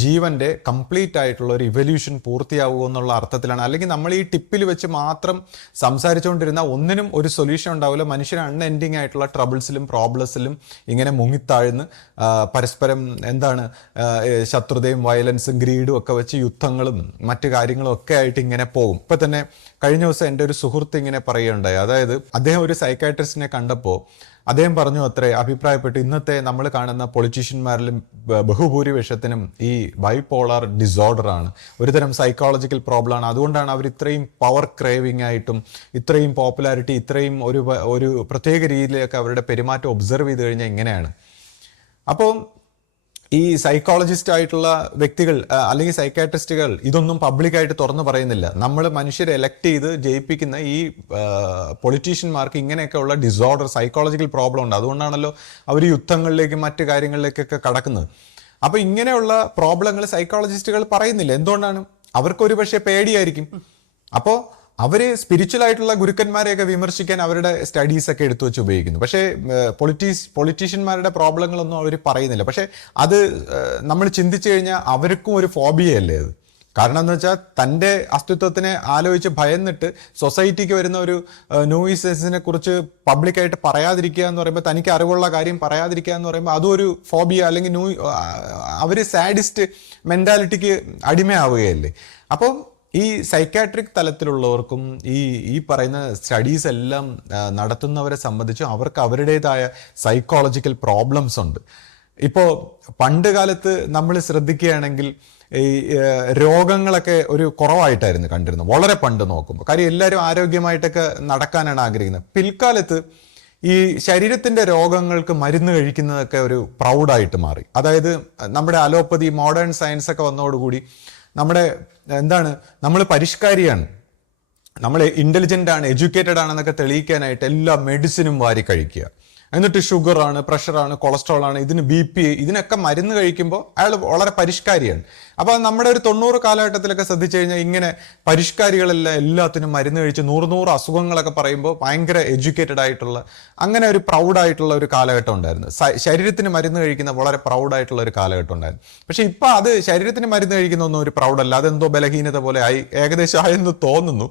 ജീവൻ്റെ കംപ്ലീറ്റ് ആയിട്ടുള്ള ഒരു ഇവല്യൂഷൻ പൂർത്തിയാവൂ എന്നുള്ള അർത്ഥത്തിലാണ്. അല്ലെങ്കിൽ നമ്മൾ ഈ ടിപ്പിൽ വെച്ച് മാത്രം സംസാരിച്ചുകൊണ്ടിരുന്ന ഒന്നിനും ഒരു സൊല്യൂഷൻ ഉണ്ടാവില്ല. മനുഷ്യൻ അൺഎൻഡിങ് ആയിട്ടുള്ള ട്രബിൾസിലും പ്രോബ്ലംസിലും ഇങ്ങനെ മുങ്ങിത്താഴ്ന്ന് പരസ്പരം ശത്രുതയും വയലൻസും ഗ്രീഡും ഒക്കെ വെച്ച് യുദ്ധങ്ങളും മറ്റു കാര്യങ്ങളും ഒക്കെ ആയിട്ട് ഇങ്ങനെ പോകും. ഇപ്പം തന്നെ കഴിഞ്ഞ ദിവസം എൻ്റെ ഒരു സുഹൃത്ത് ഇങ്ങനെ പറയുകയുണ്ടായി. അതായത് അദ്ദേഹം ഒരു സൈക്കാട്രിസ്റ്റിനെ കണ്ടപ്പോൾ അദ്ദേഹം പറഞ്ഞു അഭിപ്രായപ്പെട്ടു, ഇന്നത്തെ നമ്മൾ കാണുന്ന പൊളിറ്റീഷ്യന്മാരിലും ബഹുഭൂരിപക്ഷത്തിനും ഈ ബൈപോളാർ ഡിസോർഡർ ആണ്, ഒരുതരം സൈക്കോളജിക്കൽ പ്രോബ്ലം ആണ്. അതുകൊണ്ടാണ് അവർ ഇത്രയും പവർ ക്രേവിംഗ് ആയിട്ടും ഇത്രയും പോപ്പുലാരിറ്റി ഇത്രയും ഒരു പ്രത്യേക രീതിയിലൊക്കെ അവരുടെ പെരുമാറ്റം ഒബ്സർവ് ചെയ്ത് കഴിഞ്ഞാൽ ഇങ്ങനെയാണ്. അപ്പോൾ ഈ സൈക്കോളജിസ്റ്റ് ആയിട്ടുള്ള വ്യക്തികൾ അല്ലെങ്കിൽ സൈക്കാട്രിസ്റ്റുകൾ ഇതൊന്നും പബ്ലിക്കായിട്ട് തുറന്നു പറയുന്നില്ല. നമ്മൾ മനുഷ്യരെ എലക്ട് ചെയ്ത് ജയിപ്പിക്കുന്ന ഈ പൊളിറ്റീഷ്യന്മാർക്ക് ഇങ്ങനെയൊക്കെ ഉള്ള ഡിസോർഡർ സൈക്കോളജിക്കൽ പ്രോബ്ലം ഉണ്ട്. അതുകൊണ്ടാണല്ലോ അവർ യുദ്ധങ്ങളിലേക്കും മറ്റു കാര്യങ്ങളിലേക്കൊക്കെ കടക്കുന്നത്. അപ്പോൾ ഇങ്ങനെയുള്ള പ്രോബ്ലങ്ങൾ സൈക്കോളജിസ്റ്റുകൾ പറയുന്നില്ല. എന്തുകൊണ്ടാണ്? അവർക്കൊരു പക്ഷേ പേടിയായിരിക്കും. അപ്പോൾ അവര് സ്പിരിച്വൽ ആയിട്ടുള്ള ഗുരുക്കന്മാരെയൊക്കെ വിമർശിക്കാൻ അവരുടെ സ്റ്റഡീസ് ഒക്കെ എടുത്തു വെച്ച് ഉപയോഗിക്കുന്നു. പക്ഷേ പൊളിറ്റീഷ്യന്മാരുടെ പ്രോബ്ലങ്ങളൊന്നും അവർ പറയുന്നില്ല. പക്ഷേ അത് നമ്മൾ ചിന്തിച്ചു കഴിഞ്ഞാൽ അവർക്കും ഒരു ഫോബിയല്ലേ അത്. കാരണം എന്ന് വെച്ചാൽ തൻ്റെ അസ്തിത്വത്തിനെ ആലോചിച്ച് ഭയന്നിട്ട് സൊസൈറ്റിക്ക് വരുന്ന ഒരു നോയിസസിനെ കുറിച്ച് പബ്ലിക്കായിട്ട് പറയാതിരിക്കുക എന്ന് പറയുമ്പോൾ, തനിക്ക് അറിവുള്ള കാര്യം പറയാതിരിക്കുക എന്ന് പറയുമ്പോൾ അതും ഒരു ഫോബിയ, അല്ലെങ്കിൽ അവർ സാഡിസ്റ്റ് മെൻറ്റാലിറ്റിക്ക് അടിമയാവുകയല്ലേ. അപ്പം ഈ സൈക്കാട്രിക് തലത്തിലുള്ളവർക്കും ഈ പറയുന്ന സ്റ്റഡീസ് എല്ലാം നടത്തുന്നവരെ സംബന്ധിച്ചും അവർക്ക് അവരുടേതായ സൈക്കോളജിക്കൽ പ്രോബ്ലംസ് ഉണ്ട്. ഇപ്പോൾ പണ്ട് കാലത്ത് നമ്മൾ ശ്രദ്ധിക്കുകയാണെങ്കിൽ ഈ രോഗങ്ങളൊക്കെ ഒരു കുറവായിട്ടായിരുന്നു കണ്ടിരുന്നത്, വളരെ പണ്ട് നോക്കുമ്പോൾ. കാര്യം എല്ലാവരും ആരോഗ്യമായിട്ടൊക്കെ നടക്കാനാണ് ആഗ്രഹിക്കുന്നത്. പിൽക്കാലത്ത് ഈ ശരീരത്തിൻ്റെ രോഗങ്ങൾക്ക് മരുന്ന് കഴിക്കുന്നതൊക്കെ ഒരു പ്രൗഡായിട്ട് മാറി. അതായത് നമ്മുടെ അലോപ്പതി, മോഡേൺ സയൻസ് ഒക്കെ വന്നതോടുകൂടി നമ്മൾ പരിഷ്കാരിയാണ്, നമ്മൾ ഇൻ്റലിജൻ്റ് ആണ്, എഡ്യൂക്കേറ്റഡ് ആണെന്നൊക്കെ തെളിയിക്കാനായിട്ട് എല്ലാ മെഡിസിനും വാരി കഴിക്കുക. എന്നിട്ട് ഷുഗറാണ്, പ്രഷറാണ്, കൊളസ്ട്രോൾ ആണ്, ഇതിന് BP, ഇതിനൊക്കെ മരുന്ന് കഴിക്കുമ്പോൾ അയാൾ വളരെ പരിഷ്കാരിയാണ്. അപ്പോൾ നമ്മുടെ ഒരു 90 കാലഘട്ടത്തിലൊക്കെ ശ്രദ്ധിച്ചു കഴിഞ്ഞാൽ ഇങ്ങനെ പരിഷ്കാരികളെല്ലാം എല്ലാത്തിനും മരുന്ന് കഴിച്ച് 100 അസുഖങ്ങളൊക്കെ പറയുമ്പോൾ ഭയങ്കര എഡ്യൂക്കേറ്റഡ് ആയിട്ടുള്ള, അങ്ങനെ ഒരു പ്രൗഡായിട്ടുള്ള ഒരു കാലഘട്ടം ഉണ്ടായിരുന്നു. ശരീരത്തിന് മരുന്ന് കഴിക്കുന്ന വളരെ പ്രൗഡായിട്ടുള്ള ഒരു കാലഘട്ടം ഉണ്ടായിരുന്നു. പക്ഷെ ഇപ്പം അത് ശരീരത്തിന് മരുന്ന് കഴിക്കുന്നൊന്നും ഒരു പ്രൗഡല്ല, അതെന്തോ ബലഹീനത പോലെ ഏകദേശം ആയെന്ന് തോന്നുന്നു.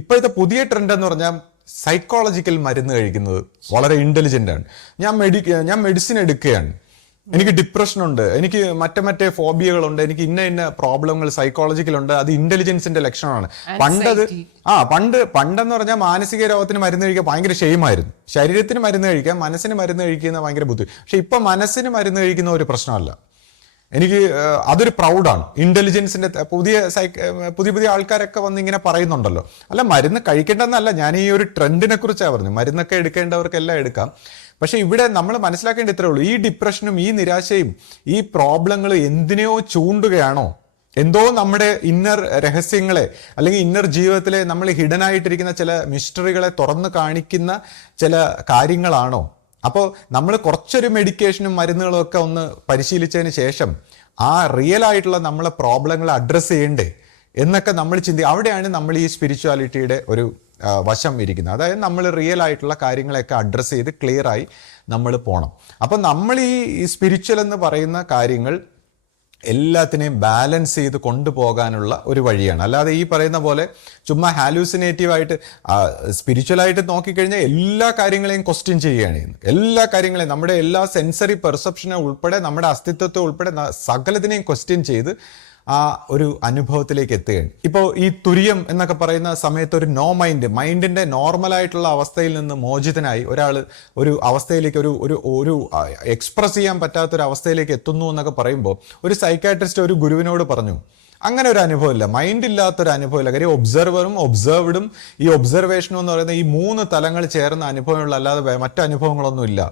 ഇപ്പോഴത്തെ പുതിയ ട്രെൻഡ് എന്ന് പറഞ്ഞാൽ സൈക്കോളജിക്കൽ മരുന്ന് കഴിക്കുന്നത് വളരെ ഇന്റലിജന്റ് ആണ്. ഞാൻ മെഡിസിൻ എടുക്കുകയാണ്, എനിക്ക് ഡിപ്രഷനുണ്ട്, എനിക്ക് മറ്റേ ഫോബിയകളുണ്ട്, എനിക്ക് ഇന്ന പ്രോബ്ലങ്ങൾ സൈക്കോളജിക്കലുണ്ട്, അത് ഇന്റലിജൻസിന്റെ ലക്ഷണമാണ്. പണ്ടെന്ന് പറഞ്ഞാൽ മാനസിക രോഗത്തിന് മരുന്ന് കഴിക്കാൻ ഭയങ്കര ഷെയിമായിരുന്നു. ശരീരത്തിന് മരുന്ന് കഴിക്കാൻ, മനസ്സിന് മരുന്ന് കഴിക്കുന്ന ഭയങ്കര ബുദ്ധിമുട്ട്. പക്ഷെ ഇപ്പൊ മനസ്സിന് മരുന്ന് കഴിക്കുന്ന ഒരു പ്രശ്നമല്ല. എനിക്ക് അതൊരു പ്രൗഡാണ്. ഇന്റലിജൻസിന്റെ പുതിയ ആൾക്കാരൊക്കെ വന്ന് ഇങ്ങനെ പറയുന്നുണ്ടല്ലോ. അല്ല, മരുന്ന് കഴിക്കേണ്ടെന്നല്ല, ഞാൻ ഈ ഒരു ട്രെൻഡിനെ കുറിച്ചാണ് പറഞ്ഞു. മരുന്നൊക്കെ എടുക്കേണ്ടവർക്കെല്ലാം എടുക്കാം. പക്ഷെ ഇവിടെ നമ്മൾ മനസ്സിലാക്കേണ്ട ഇത്രേ ഉള്ളൂ, ഈ ഡിപ്രഷനും ഈ നിരാശയും ഈ പ്രോബ്ലങ്ങളും എന്തിനെയോ ചൂണ്ടുകയാണോ? എന്തോ നമ്മുടെ ഇന്നർ രഹസ്യങ്ങളെ, അല്ലെങ്കിൽ ഇന്നർ ജീവിതത്തിലെ നമ്മൾ ഹിഡൻ ആയിട്ടിരിക്കുന്ന ചില മിസ്റ്ററികളെ തുറന്നു കാണിക്കുന്ന ചില കാര്യങ്ങളാണോ? അപ്പോൾ നമ്മൾ കുറച്ചൊരു മെഡിക്കേഷനും മരുന്നുകളും ഒക്കെ ഒന്ന് പരിശീലിച്ചതിന് ശേഷം ആ റിയൽ ആയിട്ടുള്ള നമ്മളെ പ്രോബ്ലങ്ങളെ അഡ്രസ്സ് ചെയ്യണ്ടേ എന്നൊക്കെ നമ്മൾ അവിടെയാണ് നമ്മൾ ഈ സ്പിരിച്വാലിറ്റിയുടെ ഒരു വശം ഇരിക്കുന്നത്. അതായത് നമ്മൾ റിയൽ ആയിട്ടുള്ള കാര്യങ്ങളെയൊക്കെ അഡ്രസ്സ് ചെയ്ത് ക്ലിയറായി നമ്മൾ പോകണം. അപ്പം നമ്മൾ ഈ സ്പിരിച്വൽ എന്ന് പറയുന്ന കാര്യങ്ങൾ എല്ലാത്തിനെയും ബാലൻസ് ചെയ്ത് കൊണ്ടുപോകാനുള്ള ഒരു വഴിയാണ്. അല്ലാതെ ഈ പറയുന്ന പോലെ ചുമ്മാ ഹാലൂസിനേറ്റീവായിട്ട് സ്പിരിച്വലായിട്ട് നോക്കിക്കഴിഞ്ഞാൽ എല്ലാ കാര്യങ്ങളെയും ക്വസ്റ്റ്യൻ ചെയ്യുകയാണ് ചെയ്യുന്നത്. എല്ലാ കാര്യങ്ങളെയും, നമ്മുടെ എല്ലാ സെൻസറി പെർസെപ്ഷനെ ഉൾപ്പെടെ, നമ്മുടെ അസ്തിത്വത്തെ ഉൾപ്പെടെ സകലത്തിനെയും ക്വസ്റ്റ്യൻ ചെയ്ത് ആ ഒരു അനുഭവത്തിലേക്ക് എത്തുകയാണ്. ഇപ്പോൾ ഈ തുര്യം എന്നൊക്കെ പറയുന്ന സമയത്ത് ഒരു മൈൻഡിന്റെ നോർമലായിട്ടുള്ള അവസ്ഥയിൽ നിന്ന് മോചിതനായി ഒരാൾ ഒരു അവസ്ഥയിലേക്ക് ഒരു എക്സ്പ്രസ് ചെയ്യാൻ പറ്റാത്തൊരു അവസ്ഥയിലേക്ക് എത്തുന്നു എന്നൊക്കെ പറയുമ്പോൾ ഒരു സൈക്കാട്രിസ്റ്റ് ഒരു ഗുരുവിനോട് പറഞ്ഞു, അങ്ങനെ ഒരു അനുഭവമില്ല, മൈൻഡ് ഇല്ലാത്തൊരു അനുഭവമില്ല. കാര്യം ഒബ്സർവറും ഒബ്സർവ്ഡും ഈ ഒബ്സർവേഷനും എന്ന് പറയുന്ന ഈ 3 തലങ്ങൾ ചേർന്ന അനുഭവമുള്ള, അല്ലാതെ മറ്റു അനുഭവങ്ങളൊന്നും ഇല്ല.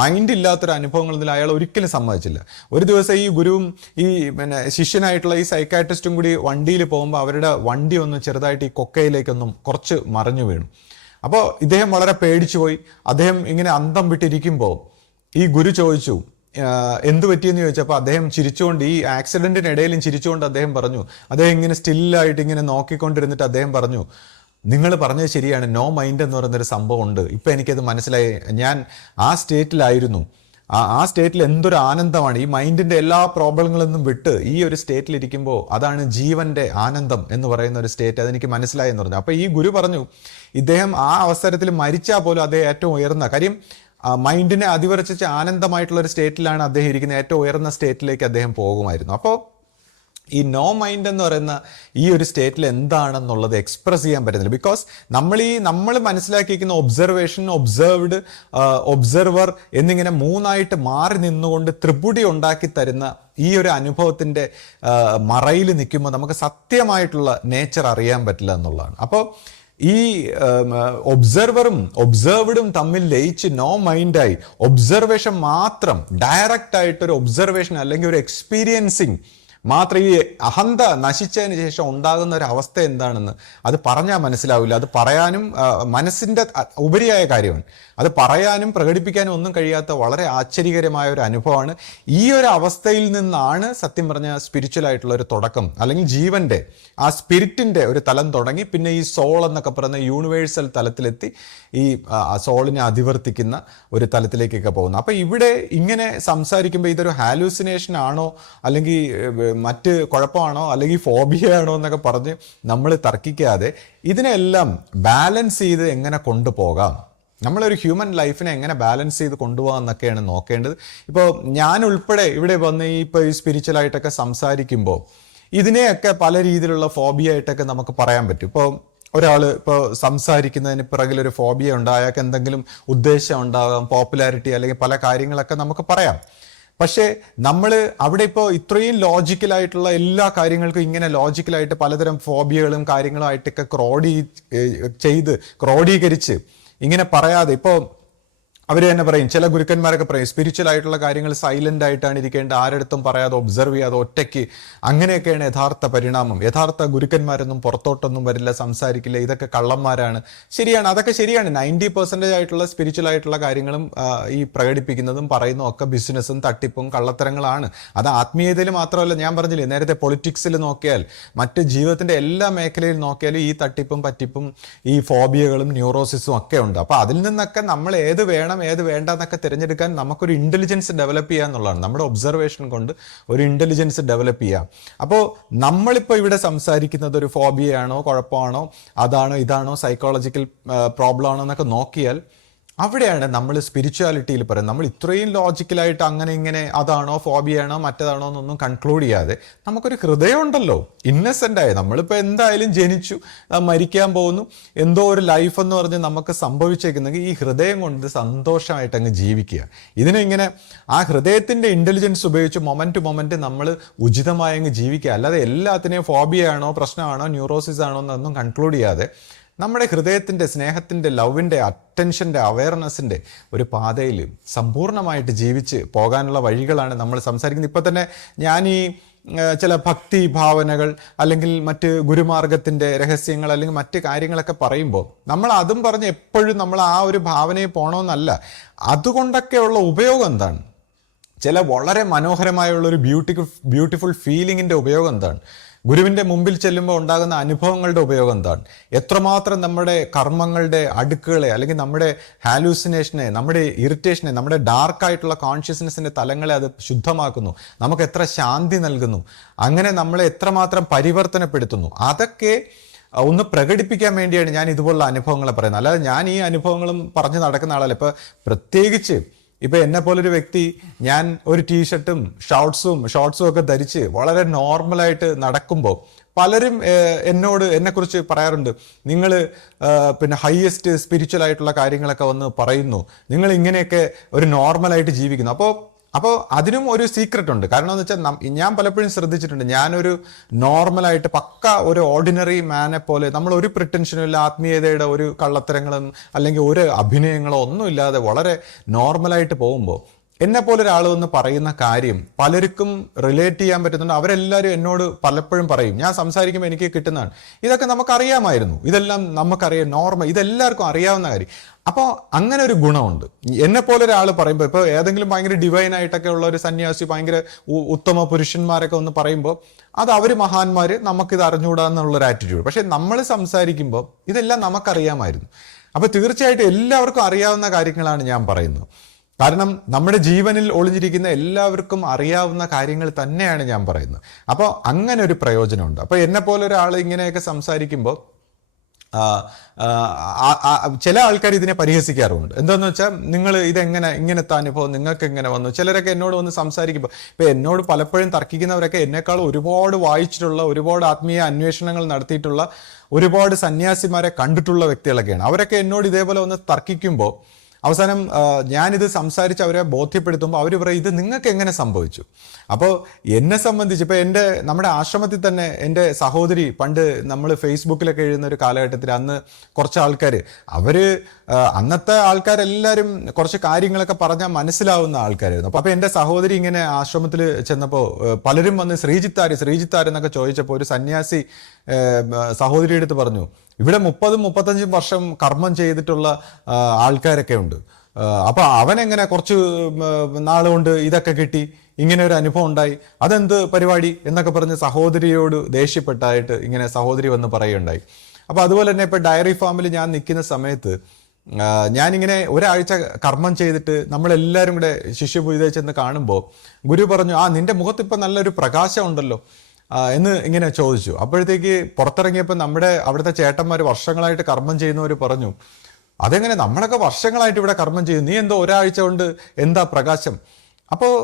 മൈൻഡ് ഇല്ലാത്തൊരു അനുഭവങ്ങളൊന്നും അയാൾ ഒരിക്കലും സമ്മതിച്ചില്ല. ഒരു ദിവസം ഈ ഗുരുവും ഈ ശിഷ്യനായിട്ടുള്ള ഈ സൈക്കാട്രിസ്റ്റും കൂടി വണ്ടിയിൽ പോകുമ്പോൾ അവരുടെ വണ്ടി ഒന്ന് ചെറുതായിട്ട് ഈ കൊക്കയിലേക്കൊന്നും കുറച്ച് മറിഞ്ഞു വീണു. അപ്പോൾ ഇദ്ദേഹം വളരെ പേടിച്ചു പോയി. അദ്ദേഹം ഇങ്ങനെ അന്തം വിട്ടിരിക്കുമ്പോൾ ഈ ഗുരു ചോദിച്ചു, എന്ത് പറ്റിയെന്ന് ചോദിച്ചപ്പോൾ അദ്ദേഹം ചിരിച്ചുകൊണ്ട്, ഈ ആക്സിഡന്റിനിടയിലും ചിരിച്ചുകൊണ്ട് അദ്ദേഹം പറഞ്ഞു, അദ്ദേഹം ഇങ്ങനെ സ്റ്റില്ലായിട്ട് ഇങ്ങനെ നോക്കിക്കൊണ്ടിരുന്നിട്ട് അദ്ദേഹം പറഞ്ഞു, നിങ്ങൾ പറഞ്ഞത് ശരിയാണ്, നോ മൈൻഡ് എന്ന് പറയുന്നൊരു സംഭവം ഉണ്ട്. ഇപ്പം എനിക്കത് മനസ്സിലായി. ഞാൻ ആ സ്റ്റേറ്റിലായിരുന്നു. ആ സ്റ്റേറ്റിൽ എന്തൊരു ആനന്ദമാണ്. ഈ മൈൻഡിൻ്റെ എല്ലാ പ്രോബ്ലങ്ങളൊന്നും വിട്ട് ഈ ഒരു സ്റ്റേറ്റിലിരിക്കുമ്പോൾ അതാണ് ജീവന്റെ ആനന്ദം എന്ന് പറയുന്ന ഒരു സ്റ്റേറ്റ്. അതെനിക്ക് മനസ്സിലായി എന്ന് പറഞ്ഞു. അപ്പോൾ ഈ ഗുരു പറഞ്ഞു, ഇദ്ദേഹം ആ അവസരത്തിൽ മരിച്ചാൽ പോലും അദ്ദേഹം ഏറ്റവും ഉയർന്ന കാര്യം, മൈൻഡിനെ അതിവർച്ചിച്ച് ആനന്ദമായിട്ടുള്ള ഒരു സ്റ്റേറ്റിലാണ് അദ്ദേഹം ഇരിക്കുന്നത്. ഏറ്റവും ഉയർന്ന സ്റ്റേറ്റിലേക്ക് അദ്ദേഹം പോകുമായിരുന്നു. അപ്പോൾ ഈ നോ മൈൻഡ് എന്ന് പറയുന്ന ഈ ഒരു സ്റ്റേറ്റിൽ എന്താണെന്നുള്ളത് എക്സ്പ്രസ് ചെയ്യാൻ പറ്റുന്നില്ല. ബിക്കോസ് നമ്മൾ മനസ്സിലാക്കിയിരിക്കുന്ന ഒബ്സർവേഷൻ, ഒബ്സർവ്ഡ്, ഒബ്സർവർ എന്നിങ്ങനെ 3ആയിട്ട് മാറി നിന്നുകൊണ്ട് ത്രിപുടി ഉണ്ടാക്കി തരുന്ന ഈ ഒരു അനുഭവത്തിൻ്റെ മറയിൽ നിൽക്കുമ്പോൾ നമുക്ക് സത്യമായിട്ടുള്ള നേച്ചർ അറിയാൻ പറ്റില്ല എന്നുള്ളതാണ്. അപ്പോൾ ഈ ഒബ്സർവറും ഒബ്സർവ്ഡും തമ്മിൽ ലയിച്ച് നോ മൈൻഡായി ഒബ്സർവേഷൻ മാത്രം, ഡയറക്റ്റ് ആയിട്ടൊരു ഒബ്സർവേഷൻ അല്ലെങ്കിൽ ഒരു എക്സ്പീരിയൻസിങ് മാത്രം ഈ അഹന്ത നശിച്ചതിന് ശേഷം ഉണ്ടാകുന്ന ഒരു അവസ്ഥ എന്താണെന്ന് അത് പറഞ്ഞാൽ മനസ്സിലാവില്ല. അത് പറയാനും മനസ്സിൻ്റെ ഉപരിയായ കാര്യമാണ്. അത് പറയാനും പ്രകടിപ്പിക്കാനും ഒന്നും കഴിയാത്ത വളരെ ആശ്ചര്യകരമായ ഒരു അനുഭവമാണ്. ഈ ഒരു അവസ്ഥയിൽ നിന്നാണ് സത്യം പറഞ്ഞ സ്പിരിച്വൽ ആയിട്ടുള്ള ഒരു തുടക്കം, അല്ലെങ്കിൽ ജീവന്റെ ആ സ്പിരിറ്റിന്റെ ഒരു തലം തുടങ്ങി പിന്നെ ഈ സോൾ എന്നൊക്കെ പറയുന്ന യൂണിവേഴ്സൽ തലത്തിലെത്തി ഈ സോളിനെ അതിവർത്തിക്കുന്ന ഒരു തലത്തിലേക്കൊക്കെ പോകുന്നു. അപ്പൊ ഇവിടെ ഇങ്ങനെ സംസാരിക്കുമ്പോൾ ഇതൊരു ഹാലൂസിനേഷൻ ആണോ, അല്ലെങ്കിൽ മറ്റ് കുഴപ്പമാണോ, അല്ലെങ്കിൽ ഫോബിയ ആണോ എന്നൊക്കെ പറഞ്ഞ് നമ്മൾ തർക്കിക്കാതെ ഇതിനെല്ലാം ബാലൻസ് ചെയ്ത് എങ്ങനെ കൊണ്ടുപോകാം, നമ്മളൊരു ഹ്യൂമൻ ലൈഫിനെ എങ്ങനെ ബാലൻസ് ചെയ്ത് കൊണ്ടുപോകാം എന്നൊക്കെയാണ് നോക്കേണ്ടത്. ഇപ്പോൾ ഞാൻ ഉൾപ്പെടെ ഇവിടെ വന്ന് ഇപ്പോൾ ഈ സ്പിരിച്വലായിട്ടൊക്കെ സംസാരിക്കുമ്പോൾ ഇതിനെയൊക്കെ പല രീതിയിലുള്ള ഫോബിയ ആയിട്ടൊക്കെ നമുക്ക് പറയാൻ പറ്റും. ഇപ്പോൾ ഒരാൾ ഇപ്പോൾ സംസാരിക്കുന്നതിന് പിറകിലൊരു ഫോബിയ ഉണ്ട്, അയാൾക്ക് എന്തെങ്കിലും ഉദ്ദേശം ഉണ്ടാകാം, പോപ്പുലാരിറ്റി അല്ലെങ്കിൽ പല കാര്യങ്ങളൊക്കെ നമുക്ക് പറയാം. പക്ഷേ നമ്മൾ അവിടെ ഇപ്പോൾ ഇത്രയും ലോജിക്കലായിട്ടുള്ള എല്ലാ കാര്യങ്ങൾക്കും ഇങ്ങനെ ലോജിക്കലായിട്ട് പലതരം ഫോബിയകളും കാര്യങ്ങളും ആയിട്ടൊക്കെ ക്രോഡീകരിച്ച് ഇങ്ങനെ പറയാതെ, ഇപ്പോൾ അവർ തന്നെ പറയും, ചില ഗുരുക്കന്മാരൊക്കെ പറയും സ്പിരിച്വൽ ആയിട്ടുള്ള കാര്യങ്ങൾ സൈലന്റ് ആയിട്ടാണ് ഇരിക്കേണ്ടത്, ആരെടുത്തും പറയാതെ ഒബ്സർവ് ചെയ്യാതെ ഒറ്റയ്ക്ക്, അങ്ങനെയൊക്കെയാണ് യഥാർത്ഥ പരിണാമം, യഥാർത്ഥ ഗുരുക്കന്മാരൊന്നും പുറത്തോട്ടൊന്നും വരില്ല, സംസാരിക്കില്ല, ഇതൊക്കെ കള്ളന്മാരാണ്. ശരിയാണ്, അതൊക്കെ ശരിയാണ്. 90% ആയിട്ടുള്ള സ്പിരിച്വൽ ആയിട്ടുള്ള കാര്യങ്ങളും ഈ പ്രകടിപ്പിക്കുന്നതും പറയുന്നതും ഒക്കെ ബിസിനസ്സും തട്ടിപ്പും കള്ളത്തരങ്ങളാണ്. അത് ആത്മീയതയിൽ മാത്രമല്ല, ഞാൻ പറഞ്ഞില്ലേ നേരത്തെ, പൊളിറ്റിക്സിൽ നോക്കിയാൽ, മറ്റ് ജീവിതത്തിന്റെ എല്ലാ മേഖലയിൽ നോക്കിയാലും ഈ തട്ടിപ്പും പറ്റിപ്പും ഈ ഫോബിയകളും ന്യൂറോസിസും ഒക്കെ ഉണ്ട്. അപ്പൊ അതിൽ നിന്നൊക്കെ നമ്മൾ ഏത് വേണം ഏത് വേണ്ട എന്നൊക്കെ തിരഞ്ഞെടുക്കാൻ നമുക്കൊരു ഇന്റലിജൻസ് ഡെവലപ്പ് ചെയ്യുക എന്നുള്ളതാണ്. നമ്മുടെ ഒബ്സർവേഷൻ കൊണ്ട് ഒരു ഇന്റലിജൻസ് ഡെവലപ്പ് ചെയ്യാം. അപ്പോൾ നമ്മളിപ്പോൾ ഇവിടെ സംസാരിക്കുന്നത് ഒരു ഫോബിയയാണോ, കുഴപ്പമാണോ, അതാണോ ഇതാണോ, സൈക്കോളജിക്കൽ പ്രോബ്ലം ആണോ എന്നൊക്കെ നോക്കിയാൽ അവിടെയാണ് നമ്മൾ സ്പിരിച്വാലിറ്റിയിൽ പറയുന്നത്. നമ്മൾ ഇത്രയും ലോജിക്കലായിട്ട് അങ്ങനെ ഇങ്ങനെ അതാണോ ഫോബിയാണോ മറ്റേതാണോ എന്നൊന്നും കൺക്ലൂഡ് ചെയ്യാതെ നമുക്കൊരു ഹൃദയം ഉണ്ടല്ലോ, ഇന്നസെൻ്റ് ആയി. നമ്മളിപ്പോൾ എന്തായാലും ജനിച്ചു, മരിക്കാൻ പോകുന്നു, എന്തോ ഒരു ലൈഫ് എന്ന് പറഞ്ഞ് നമുക്ക് സംഭവിച്ചേക്കുന്നെങ്കിൽ ഈ ഹൃദയം കൊണ്ട് സന്തോഷമായിട്ട് അങ്ങ് ജീവിക്കുക. ഇതിനിങ്ങനെ ആ ഹൃദയത്തിൻ്റെ ഇൻ്റലിജൻസ് ഉപയോഗിച്ച് മൊമെൻറ്റ് ടു മൊമെൻറ്റ് നമ്മൾ ഉചിതമായി അങ്ങ് ജീവിക്കുക. അല്ലാതെ എല്ലാത്തിനെയും ഫോബിയാണോ, പ്രശ്നമാണോ, ന്യൂറോസിസ് ആണോ എന്നൊന്നും കൺക്ലൂഡ് ചെയ്യാതെ നമ്മുടെ ഹൃദയത്തിൻ്റെ, സ്നേഹത്തിൻ്റെ, ലവിൻ്റെ, അറ്റൻഷൻ്റെ, അവയർനെസ്സിൻ്റെ ഒരു പാതയിൽ സമ്പൂർണ്ണമായിട്ട് ജീവിച്ച് പോകാനുള്ള വഴികളാണ് നമ്മൾ സംസാരിക്കുന്നത്. ഇപ്പോൾ തന്നെ ഞാൻ ഈ ചില ഭക്തി ഭാവനകൾ അല്ലെങ്കിൽ മറ്റ് ഗുരുമാർഗത്തിൻ്റെ രഹസ്യങ്ങൾ അല്ലെങ്കിൽ മറ്റ് കാര്യങ്ങളൊക്കെ പറയുമ്പോൾ നമ്മൾ അതും പറഞ്ഞ് എപ്പോഴും നമ്മൾ ആ ഒരു ഭാവനയിൽ പോകണമെന്നല്ല. അതുകൊണ്ടൊക്കെയുള്ള ഉപയോഗം എന്താണ്? ചില വളരെ മനോഹരമായുള്ളൊരു ബ്യൂട്ടിഫുൾ ഫീലിങ്ങിൻ്റെ ഉപയോഗം എന്താണ്? ഗുരുവിൻ്റെ മുമ്പിൽ ചെല്ലുമ്പോൾ ഉണ്ടാകുന്ന അനുഭവങ്ങളുടെ ഉപയോഗം എന്താണ്? എത്രമാത്രം നമ്മുടെ കർമ്മങ്ങളുടെ അടുക്കുകളെ അല്ലെങ്കിൽ നമ്മുടെ ഹാലൂസിനേഷനെ, നമ്മുടെ ഇറിറ്റേഷനെ, നമ്മുടെ ഡാർക്കായിട്ടുള്ള കോൺഷ്യസ്നെസ്സിൻ്റെ തലങ്ങളെ അത് ശുദ്ധമാക്കുന്നു, നമുക്ക് എത്ര ശാന്തി നൽകുന്നു, അങ്ങനെ നമ്മളെ എത്രമാത്രം പരിവർത്തനപ്പെടുത്തുന്നു. അതൊക്കെ ഒന്ന് പ്രകടിപ്പിക്കാൻ വേണ്ടിയാണ് ഞാൻ ഇതുപോലുള്ള അനുഭവങ്ങളെ പറയുന്നത്. അല്ലാതെ ഞാൻ ഈ അനുഭവങ്ങളും പറഞ്ഞ് നടക്കുന്ന ആളല്ല. ഇപ്പോൾ പ്രത്യേകിച്ച് ഇപ്പോൾ എന്നെ പോലൊരു വ്യക്തി, ഞാൻ ഒരു ടീഷർട്ടും ഷോർട്സും ഒക്കെ ധരിച്ച് വളരെ നോർമലായിട്ട് നടക്കുമ്പോൾ പലരും എന്നെക്കുറിച്ച് പറയാറുണ്ട്, നിങ്ങൾ പിന്നെ ഹയസ്റ്റ് സ്പിരിച്വൽ ആയിട്ടുള്ള കാര്യങ്ങളൊക്കെ വന്ന് പറയുന്നു, നിങ്ങൾ ഇങ്ങനെയൊക്കെ ഒരു നോർമലായിട്ട് ജീവിക്കുന്നു. അപ്പോൾ അതിനും ഒരു സീക്രട്ട് ഉണ്ട്. കാരണം എന്ന് വെച്ചാൽ ഞാൻ പലപ്പോഴും ശ്രദ്ധിച്ചിട്ടുണ്ട്, ഞാനൊരു നോർമലായിട്ട് പക്ക ഒരു ഓർഡിനറി മാനെ പോലെ, നമ്മൾ ഒരു പ്രിറ്റൻഷനും ഇല്ല, ആത്മീയതയുടെ ഒരു കള്ളത്തരങ്ങളും അല്ലെങ്കിൽ ഒരു അഭിനയങ്ങളോ ഒന്നും ഇല്ലാതെ വളരെ നോർമലായിട്ട് പോകുമ്പോൾ എന്നെപ്പോലെ ഒരാൾ വന്ന് പറയുന്ന കാര്യം പലർക്കും റിലേറ്റ് ചെയ്യാൻ പറ്റുന്നുണ്ട്. അവരെല്ലാവരും എന്നോട് പലപ്പോഴും പറയും, ഞാൻ സംസാരിക്കുമ്പോൾ എനിക്ക് കിട്ടുന്നതാണ്, ഇതൊക്കെ നമുക്കറിയാമായിരുന്നു, ഇതെല്ലാം നമുക്കറിയാം, ഇതെല്ലാവർക്കും അറിയാവുന്ന കാര്യം. അപ്പോൾ അങ്ങനെ ഒരു ഗുണമുണ്ട്. എന്നെപ്പോലെ ഒരാൾ പറയുമ്പോൾ, ഇപ്പോൾ ഏതെങ്കിലും ഭയങ്കര ഡിവൈനായിട്ടൊക്കെ ഉള്ള ഒരു സന്യാസി, ഭയങ്കര ഉത്തമ പുരുഷന്മാരൊക്കെ ഒന്ന് പറയുമ്പോൾ അത് അവർ മഹാന്മാർ, നമുക്കിത് അറിഞ്ഞുകൂടാന്നുള്ളൊരു ആറ്റിറ്റ്യൂഡ്. പക്ഷെ നമ്മൾ സംസാരിക്കുമ്പോൾ ഇതെല്ലാം നമുക്കറിയാമായിരുന്നു. അപ്പോൾ തീർച്ചയായിട്ടും എല്ലാവർക്കും അറിയാവുന്ന കാര്യങ്ങളാണ് ഞാൻ പറയുന്നത്. കാരണം നമ്മുടെ ജീവനിൽ ഒളിഞ്ഞിരിക്കുന്ന എല്ലാവർക്കും അറിയാവുന്ന കാര്യങ്ങൾ തന്നെയാണ് ഞാൻ പറയുന്നത്. അപ്പോൾ അങ്ങനെ ഒരു പ്രയോജനമുണ്ട്. അപ്പോൾ എന്നെപ്പോലെ ഒരാൾ ഇങ്ങനെയൊക്കെ സംസാരിക്കുമ്പോൾ ചില ആൾക്കാർ ഇതിനെ പരിഹസിക്കാറുമുണ്ട്. എന്താണെന്ന് വെച്ചാൽ, നിങ്ങൾ ഇങ്ങനത്തെ അനുഭവം നിങ്ങൾക്ക് എങ്ങനെ വന്നു? ചിലരൊക്കെ എന്നോട് വന്ന് സംസാരിക്കുമ്പോൾ, ഇപ്പോൾ എന്നോട് പലപ്പോഴും തർക്കിക്കുന്നവരൊക്കെ എന്നെക്കാൾ ഒരുപാട് വായിച്ചിട്ടുള്ള, ഒരുപാട് ആത്മീയ അന്വേഷണങ്ങൾ നടത്തിയിട്ടുള്ള, ഒരുപാട് സന്യാസിമാരെ കണ്ടിട്ടുള്ള വ്യക്തികളൊക്കെയാണ്. അവരൊക്കെ എന്നോട് ഇതേപോലെ വന്ന് തർക്കിക്കുമ്പോൾ അവസാനം ഞാനിത് സംസാരിച്ച് അവരെ ബോധ്യപ്പെടുത്തുമ്പോൾ അവർ പറയും ഇത് നിങ്ങൾക്ക് എങ്ങനെ സംഭവിച്ചു. അപ്പോൾ എന്നെ സംബന്ധിച്ച് ഇപ്പോൾ നമ്മുടെ ആശ്രമത്തിൽ തന്നെ എൻ്റെ സഹോദരി പണ്ട് നമ്മൾ ഫേസ്ബുക്കിലൊക്കെ എഴുതുന്ന ഒരു കാലഘട്ടത്തിൽ അന്ന് കുറച്ച് ആൾക്കാർ അന്നത്തെ ആൾക്കാരെല്ലാവരും കുറച്ച് കാര്യങ്ങളൊക്കെ പറഞ്ഞാൽ മനസ്സിലാവുന്ന ആൾക്കാരായിരുന്നു. അപ്പോൾ എൻ്റെ സഹോദരി ഇങ്ങനെ ആശ്രമത്തിൽ ചെന്നപ്പോൾ പലരും വന്ന് ശ്രീജിത്താര് എന്നൊക്കെ ചോദിച്ചപ്പോൾ ഒരു സന്യാസി സഹോദരിയുടെ അടുത്ത് പറഞ്ഞു, ഇവിടെ 30-35 വർഷം കർമ്മം ചെയ്തിട്ടുള്ള ആൾക്കാരൊക്കെ ഉണ്ട്. അപ്പൊ അവനെങ്ങനെ കുറച്ച് നാളുകൊണ്ട് ഇതൊക്കെ കിട്ടി, ഇങ്ങനെ ഒരു അനുഭവം ഉണ്ടായി, അതെന്ത് പരിപാടി എന്നൊക്കെ പറഞ്ഞ് സഹോദരിയോട് ദേഷ്യപ്പെട്ടായിട്ട് ഇങ്ങനെ സഹോദരി വന്ന് പറയുകയുണ്ടായി. അപ്പൊ അതുപോലെ തന്നെ ഇപ്പൊ ഡയറി ഫാമിൽ ഞാൻ നിൽക്കുന്ന സമയത്ത് ഞാനിങ്ങനെ ഒരാഴ്ച കർമ്മം ചെയ്തിട്ട് നമ്മളെല്ലാവരും കൂടെ ശിഷ്യപൂജിതയിൽ ചെന്ന് കാണുമ്പോൾ ഗുരു പറഞ്ഞു, നിന്റെ മുഖത്ത് ഇപ്പൊ നല്ലൊരു പ്രകാശം ഉണ്ടല്ലോ എന്ന് ഇങ്ങനെ ചോദിച്ചു. അപ്പോഴത്തേക്ക് പുറത്തിറങ്ങിയപ്പോൾ നമ്മുടെ അവിടുത്തെ ചേട്ടന്മാർ വർഷങ്ങളായിട്ട് കർമ്മം ചെയ്യുന്നവർ പറഞ്ഞു, അതെങ്ങനെ നമ്മളൊക്കെ വർഷങ്ങളായിട്ട് ഇവിടെ കർമ്മം ചെയ്യും, നീ എന്തോ ഒരാഴ്ച കൊണ്ട് എന്താ പ്രകാശം. അപ്പോൾ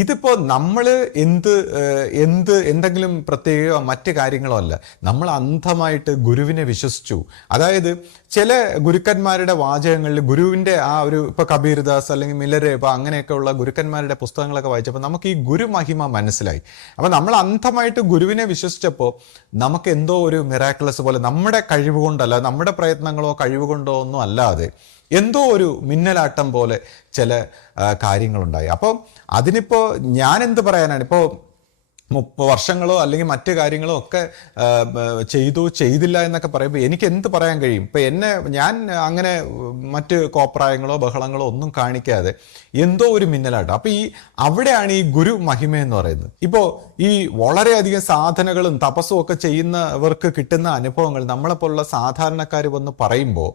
ഇതിപ്പോ നമ്മൾ എന്തെങ്കിലും പ്രത്യേക മറ്റ് കാര്യങ്ങളോ അല്ല, നമ്മൾ അന്ധമായിട്ട് ഗുരുവിനെ വിശ്വസിച്ചു. അതായത് ചില ഗുരുക്കന്മാരുടെ വാചകങ്ങളിൽ ഗുരുവിന്റെ ആ ഒരു ഇപ്പൊ കബീർദാസ് അല്ലെങ്കിൽ മിലര് ഇപ്പൊ അങ്ങനെയൊക്കെ ഉള്ള ഗുരുക്കന്മാരുടെ പുസ്തകങ്ങളൊക്കെ വായിച്ചപ്പോൾ നമുക്ക് ഈ ഗുരുമഹിമ മനസ്സിലായി. അപ്പൊ നമ്മൾ അന്ധമായിട്ട് ഗുരുവിനെ വിശ്വസിച്ചപ്പോൾ നമുക്ക് എന്തോ ഒരു മിറാക്കിളസ് പോലെ നമ്മുടെ കഴിവ് കൊണ്ടല്ല, നമ്മുടെ പ്രയത്നങ്ങളോ കഴിവ് കൊണ്ടോ ഒന്നും അല്ലാതെ എന്തോ ഒരു മിന്നലാട്ടം പോലെ ചില കാര്യങ്ങളുണ്ടായി. അപ്പോൾ അതിനിപ്പോൾ ഞാൻ എന്ത് പറയാനാണ്, ഇപ്പോൾ 30 വർഷങ്ങളോ അല്ലെങ്കിൽ മറ്റു കാര്യങ്ങളോ ഒക്കെ ചെയ്തില്ല എന്നൊക്കെ പറയുമ്പോൾ എനിക്ക് എന്ത് പറയാൻ കഴിയും? ഇപ്പം ഞാൻ അങ്ങനെ മറ്റ് കോപ്രായങ്ങളോ ബഹളങ്ങളോ ഒന്നും കാണിക്കാതെ എന്തോ ഒരു മിന്നലാട്ടം. അപ്പം അവിടെയാണ് ഈ ഗുരു മഹിമ എന്ന് പറയുന്നത്. ഇപ്പോൾ ഈ വളരെയധികം സാധനകളും തപസ്സും ഒക്കെ ചെയ്യുന്നവർക്ക് കിട്ടുന്ന അനുഭവങ്ങൾ നമ്മളെപ്പോലുള്ള സാധാരണക്കാർ വന്ന് പറയുമ്പോൾ,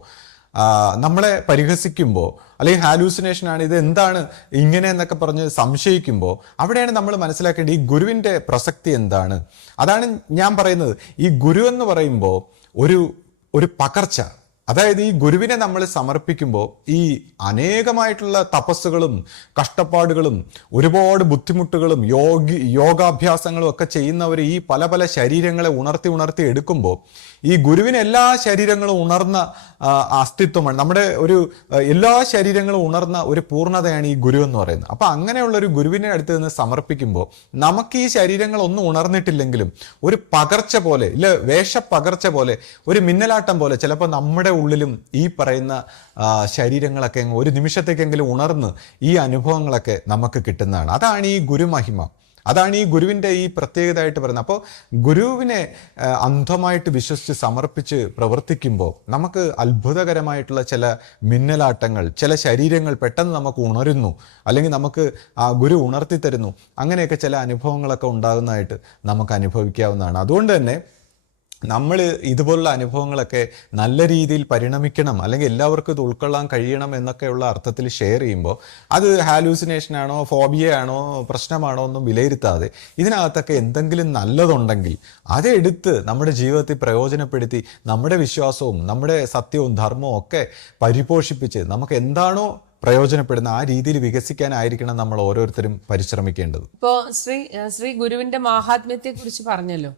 നമ്മളെ പരിഹസിക്കുമ്പോൾ അല്ലെങ്കിൽ ഹാലൂസിനേഷൻ ആണ്, ഇത് എന്താണ് ഇങ്ങനെ എന്നൊക്കെ പറഞ്ഞ് സംശയിക്കുമ്പോൾ അവിടെയാണ് നമ്മൾ മനസ്സിലാക്കേണ്ടത് ഈ ഗുരുവിൻ്റെ പ്രസക്തി എന്താണ്. അതാണ് ഞാൻ പറയുന്നത്. ഈ ഗുരു എന്ന് പറയുമ്പോൾ ഒരു പകർച്ച, അതായത് ഈ ഗുരുവിനെ നമ്മൾ സമർപ്പിക്കുമ്പോൾ ഈ അനേകമായിട്ടുള്ള തപസ്സുകളും കഷ്ടപ്പാടുകളും ഒരുപാട് ബുദ്ധിമുട്ടുകളും യോഗാഭ്യാസങ്ങളും ഒക്കെ ചെയ്യുന്നവർ ഈ പല ശരീരങ്ങളെ ഉണർത്തി എടുക്കുമ്പോൾ ഈ ഗുരുവിന് എല്ലാ ശരീരങ്ങളും ഉണർന്ന അസ്തിത്വമാണ്, നമ്മുടെ എല്ലാ ശരീരങ്ങളും ഉണർന്ന ഒരു പൂർണ്ണതയാണ് ഈ ഗുരു എന്ന് പറയുന്നത്. അപ്പം അങ്ങനെയുള്ള ഒരു ഗുരുവിനെ അടുത്ത് നിന്ന് സമർപ്പിക്കുമ്പോൾ നമുക്ക് ഈ ശരീരങ്ങളൊന്നും ഉണർന്നിട്ടില്ലെങ്കിലും ഒരു പകർച്ച പോലെ, ഇല്ല വേഷപ്പകർച്ച പോലെ, ഒരു മിന്നലാട്ടം പോലെ ചിലപ്പോൾ നമ്മുടെ ഉള്ളിലും ഈ പറയുന്ന ശരീരങ്ങളൊക്കെ ഒരു നിമിഷത്തേക്കെങ്കിലും ഉണർന്ന് ഈ അനുഭവങ്ങളൊക്കെ നമുക്ക് കിട്ടുന്നതാണ്. അതാണ് ഈ ഗുരുമഹിമ, അതാണ് ഈ ഗുരുവിൻ്റെ ഈ പ്രത്യേകതയായിട്ട് പറയുന്നത്. അപ്പോൾ ഗുരുവിനെ അന്ധമായിട്ട് വിശ്വസിച്ച് സമർപ്പിച്ച് പ്രവർത്തിക്കുമ്പോൾ നമുക്ക് അത്ഭുതകരമായിട്ടുള്ള ചില മിന്നലാട്ടങ്ങൾ, ചില ശരീരങ്ങൾ പെട്ടെന്ന് നമുക്ക് ഉണരുന്നു, അല്ലെങ്കിൽ നമുക്ക് ആ ഗുരു ഉണർത്തി തരുന്നു. അങ്ങനെയൊക്കെ ചില അനുഭവങ്ങളൊക്കെ ഉണ്ടാകുന്നതായിട്ട് നമുക്ക് അനുഭവിക്കാവുന്നതാണ്. അതുകൊണ്ട് തന്നെ നമ്മൾ ഇതുപോലുള്ള അനുഭവങ്ങളൊക്കെ നല്ല രീതിയിൽ പരിണമിക്കണം, അല്ലെങ്കിൽ എല്ലാവർക്കും ഇത് ഉൾക്കൊള്ളാൻ കഴിയണം എന്നൊക്കെയുള്ള അർത്ഥത്തിൽ ഷെയർ ചെയ്യുമ്പോൾ അത് ഹാലൂസിനേഷനാണോ ഫോബിയയാണോ പ്രശ്നമാണോ ഒന്നും വിലയിരുത്താതെ ഇതിനകത്തൊക്കെ എന്തെങ്കിലും നല്ലതുണ്ടെങ്കിൽ അതെടുത്ത് നമ്മുടെ ജീവിതത്തിൽ പ്രയോജനപ്പെടുത്തി നമ്മുടെ വിശ്വാസവും നമ്മുടെ സത്യവും ധർമ്മവും ഒക്കെ പരിപോഷിപ്പിച്ച് നമുക്ക് എന്താണോ പ്രയോജനപ്പെടുന്ന ആ രീതിയിൽ വികസിക്കാനായിരിക്കണം നമ്മൾ ഓരോരുത്തരും പരിശ്രമിക്കേണ്ടത്. ഇപ്പോൾ ശ്രീ ഗുരുവിന്റെ മാഹാത്മ്യത്തെ കുറിച്ച് പറഞ്ഞല്ലോ.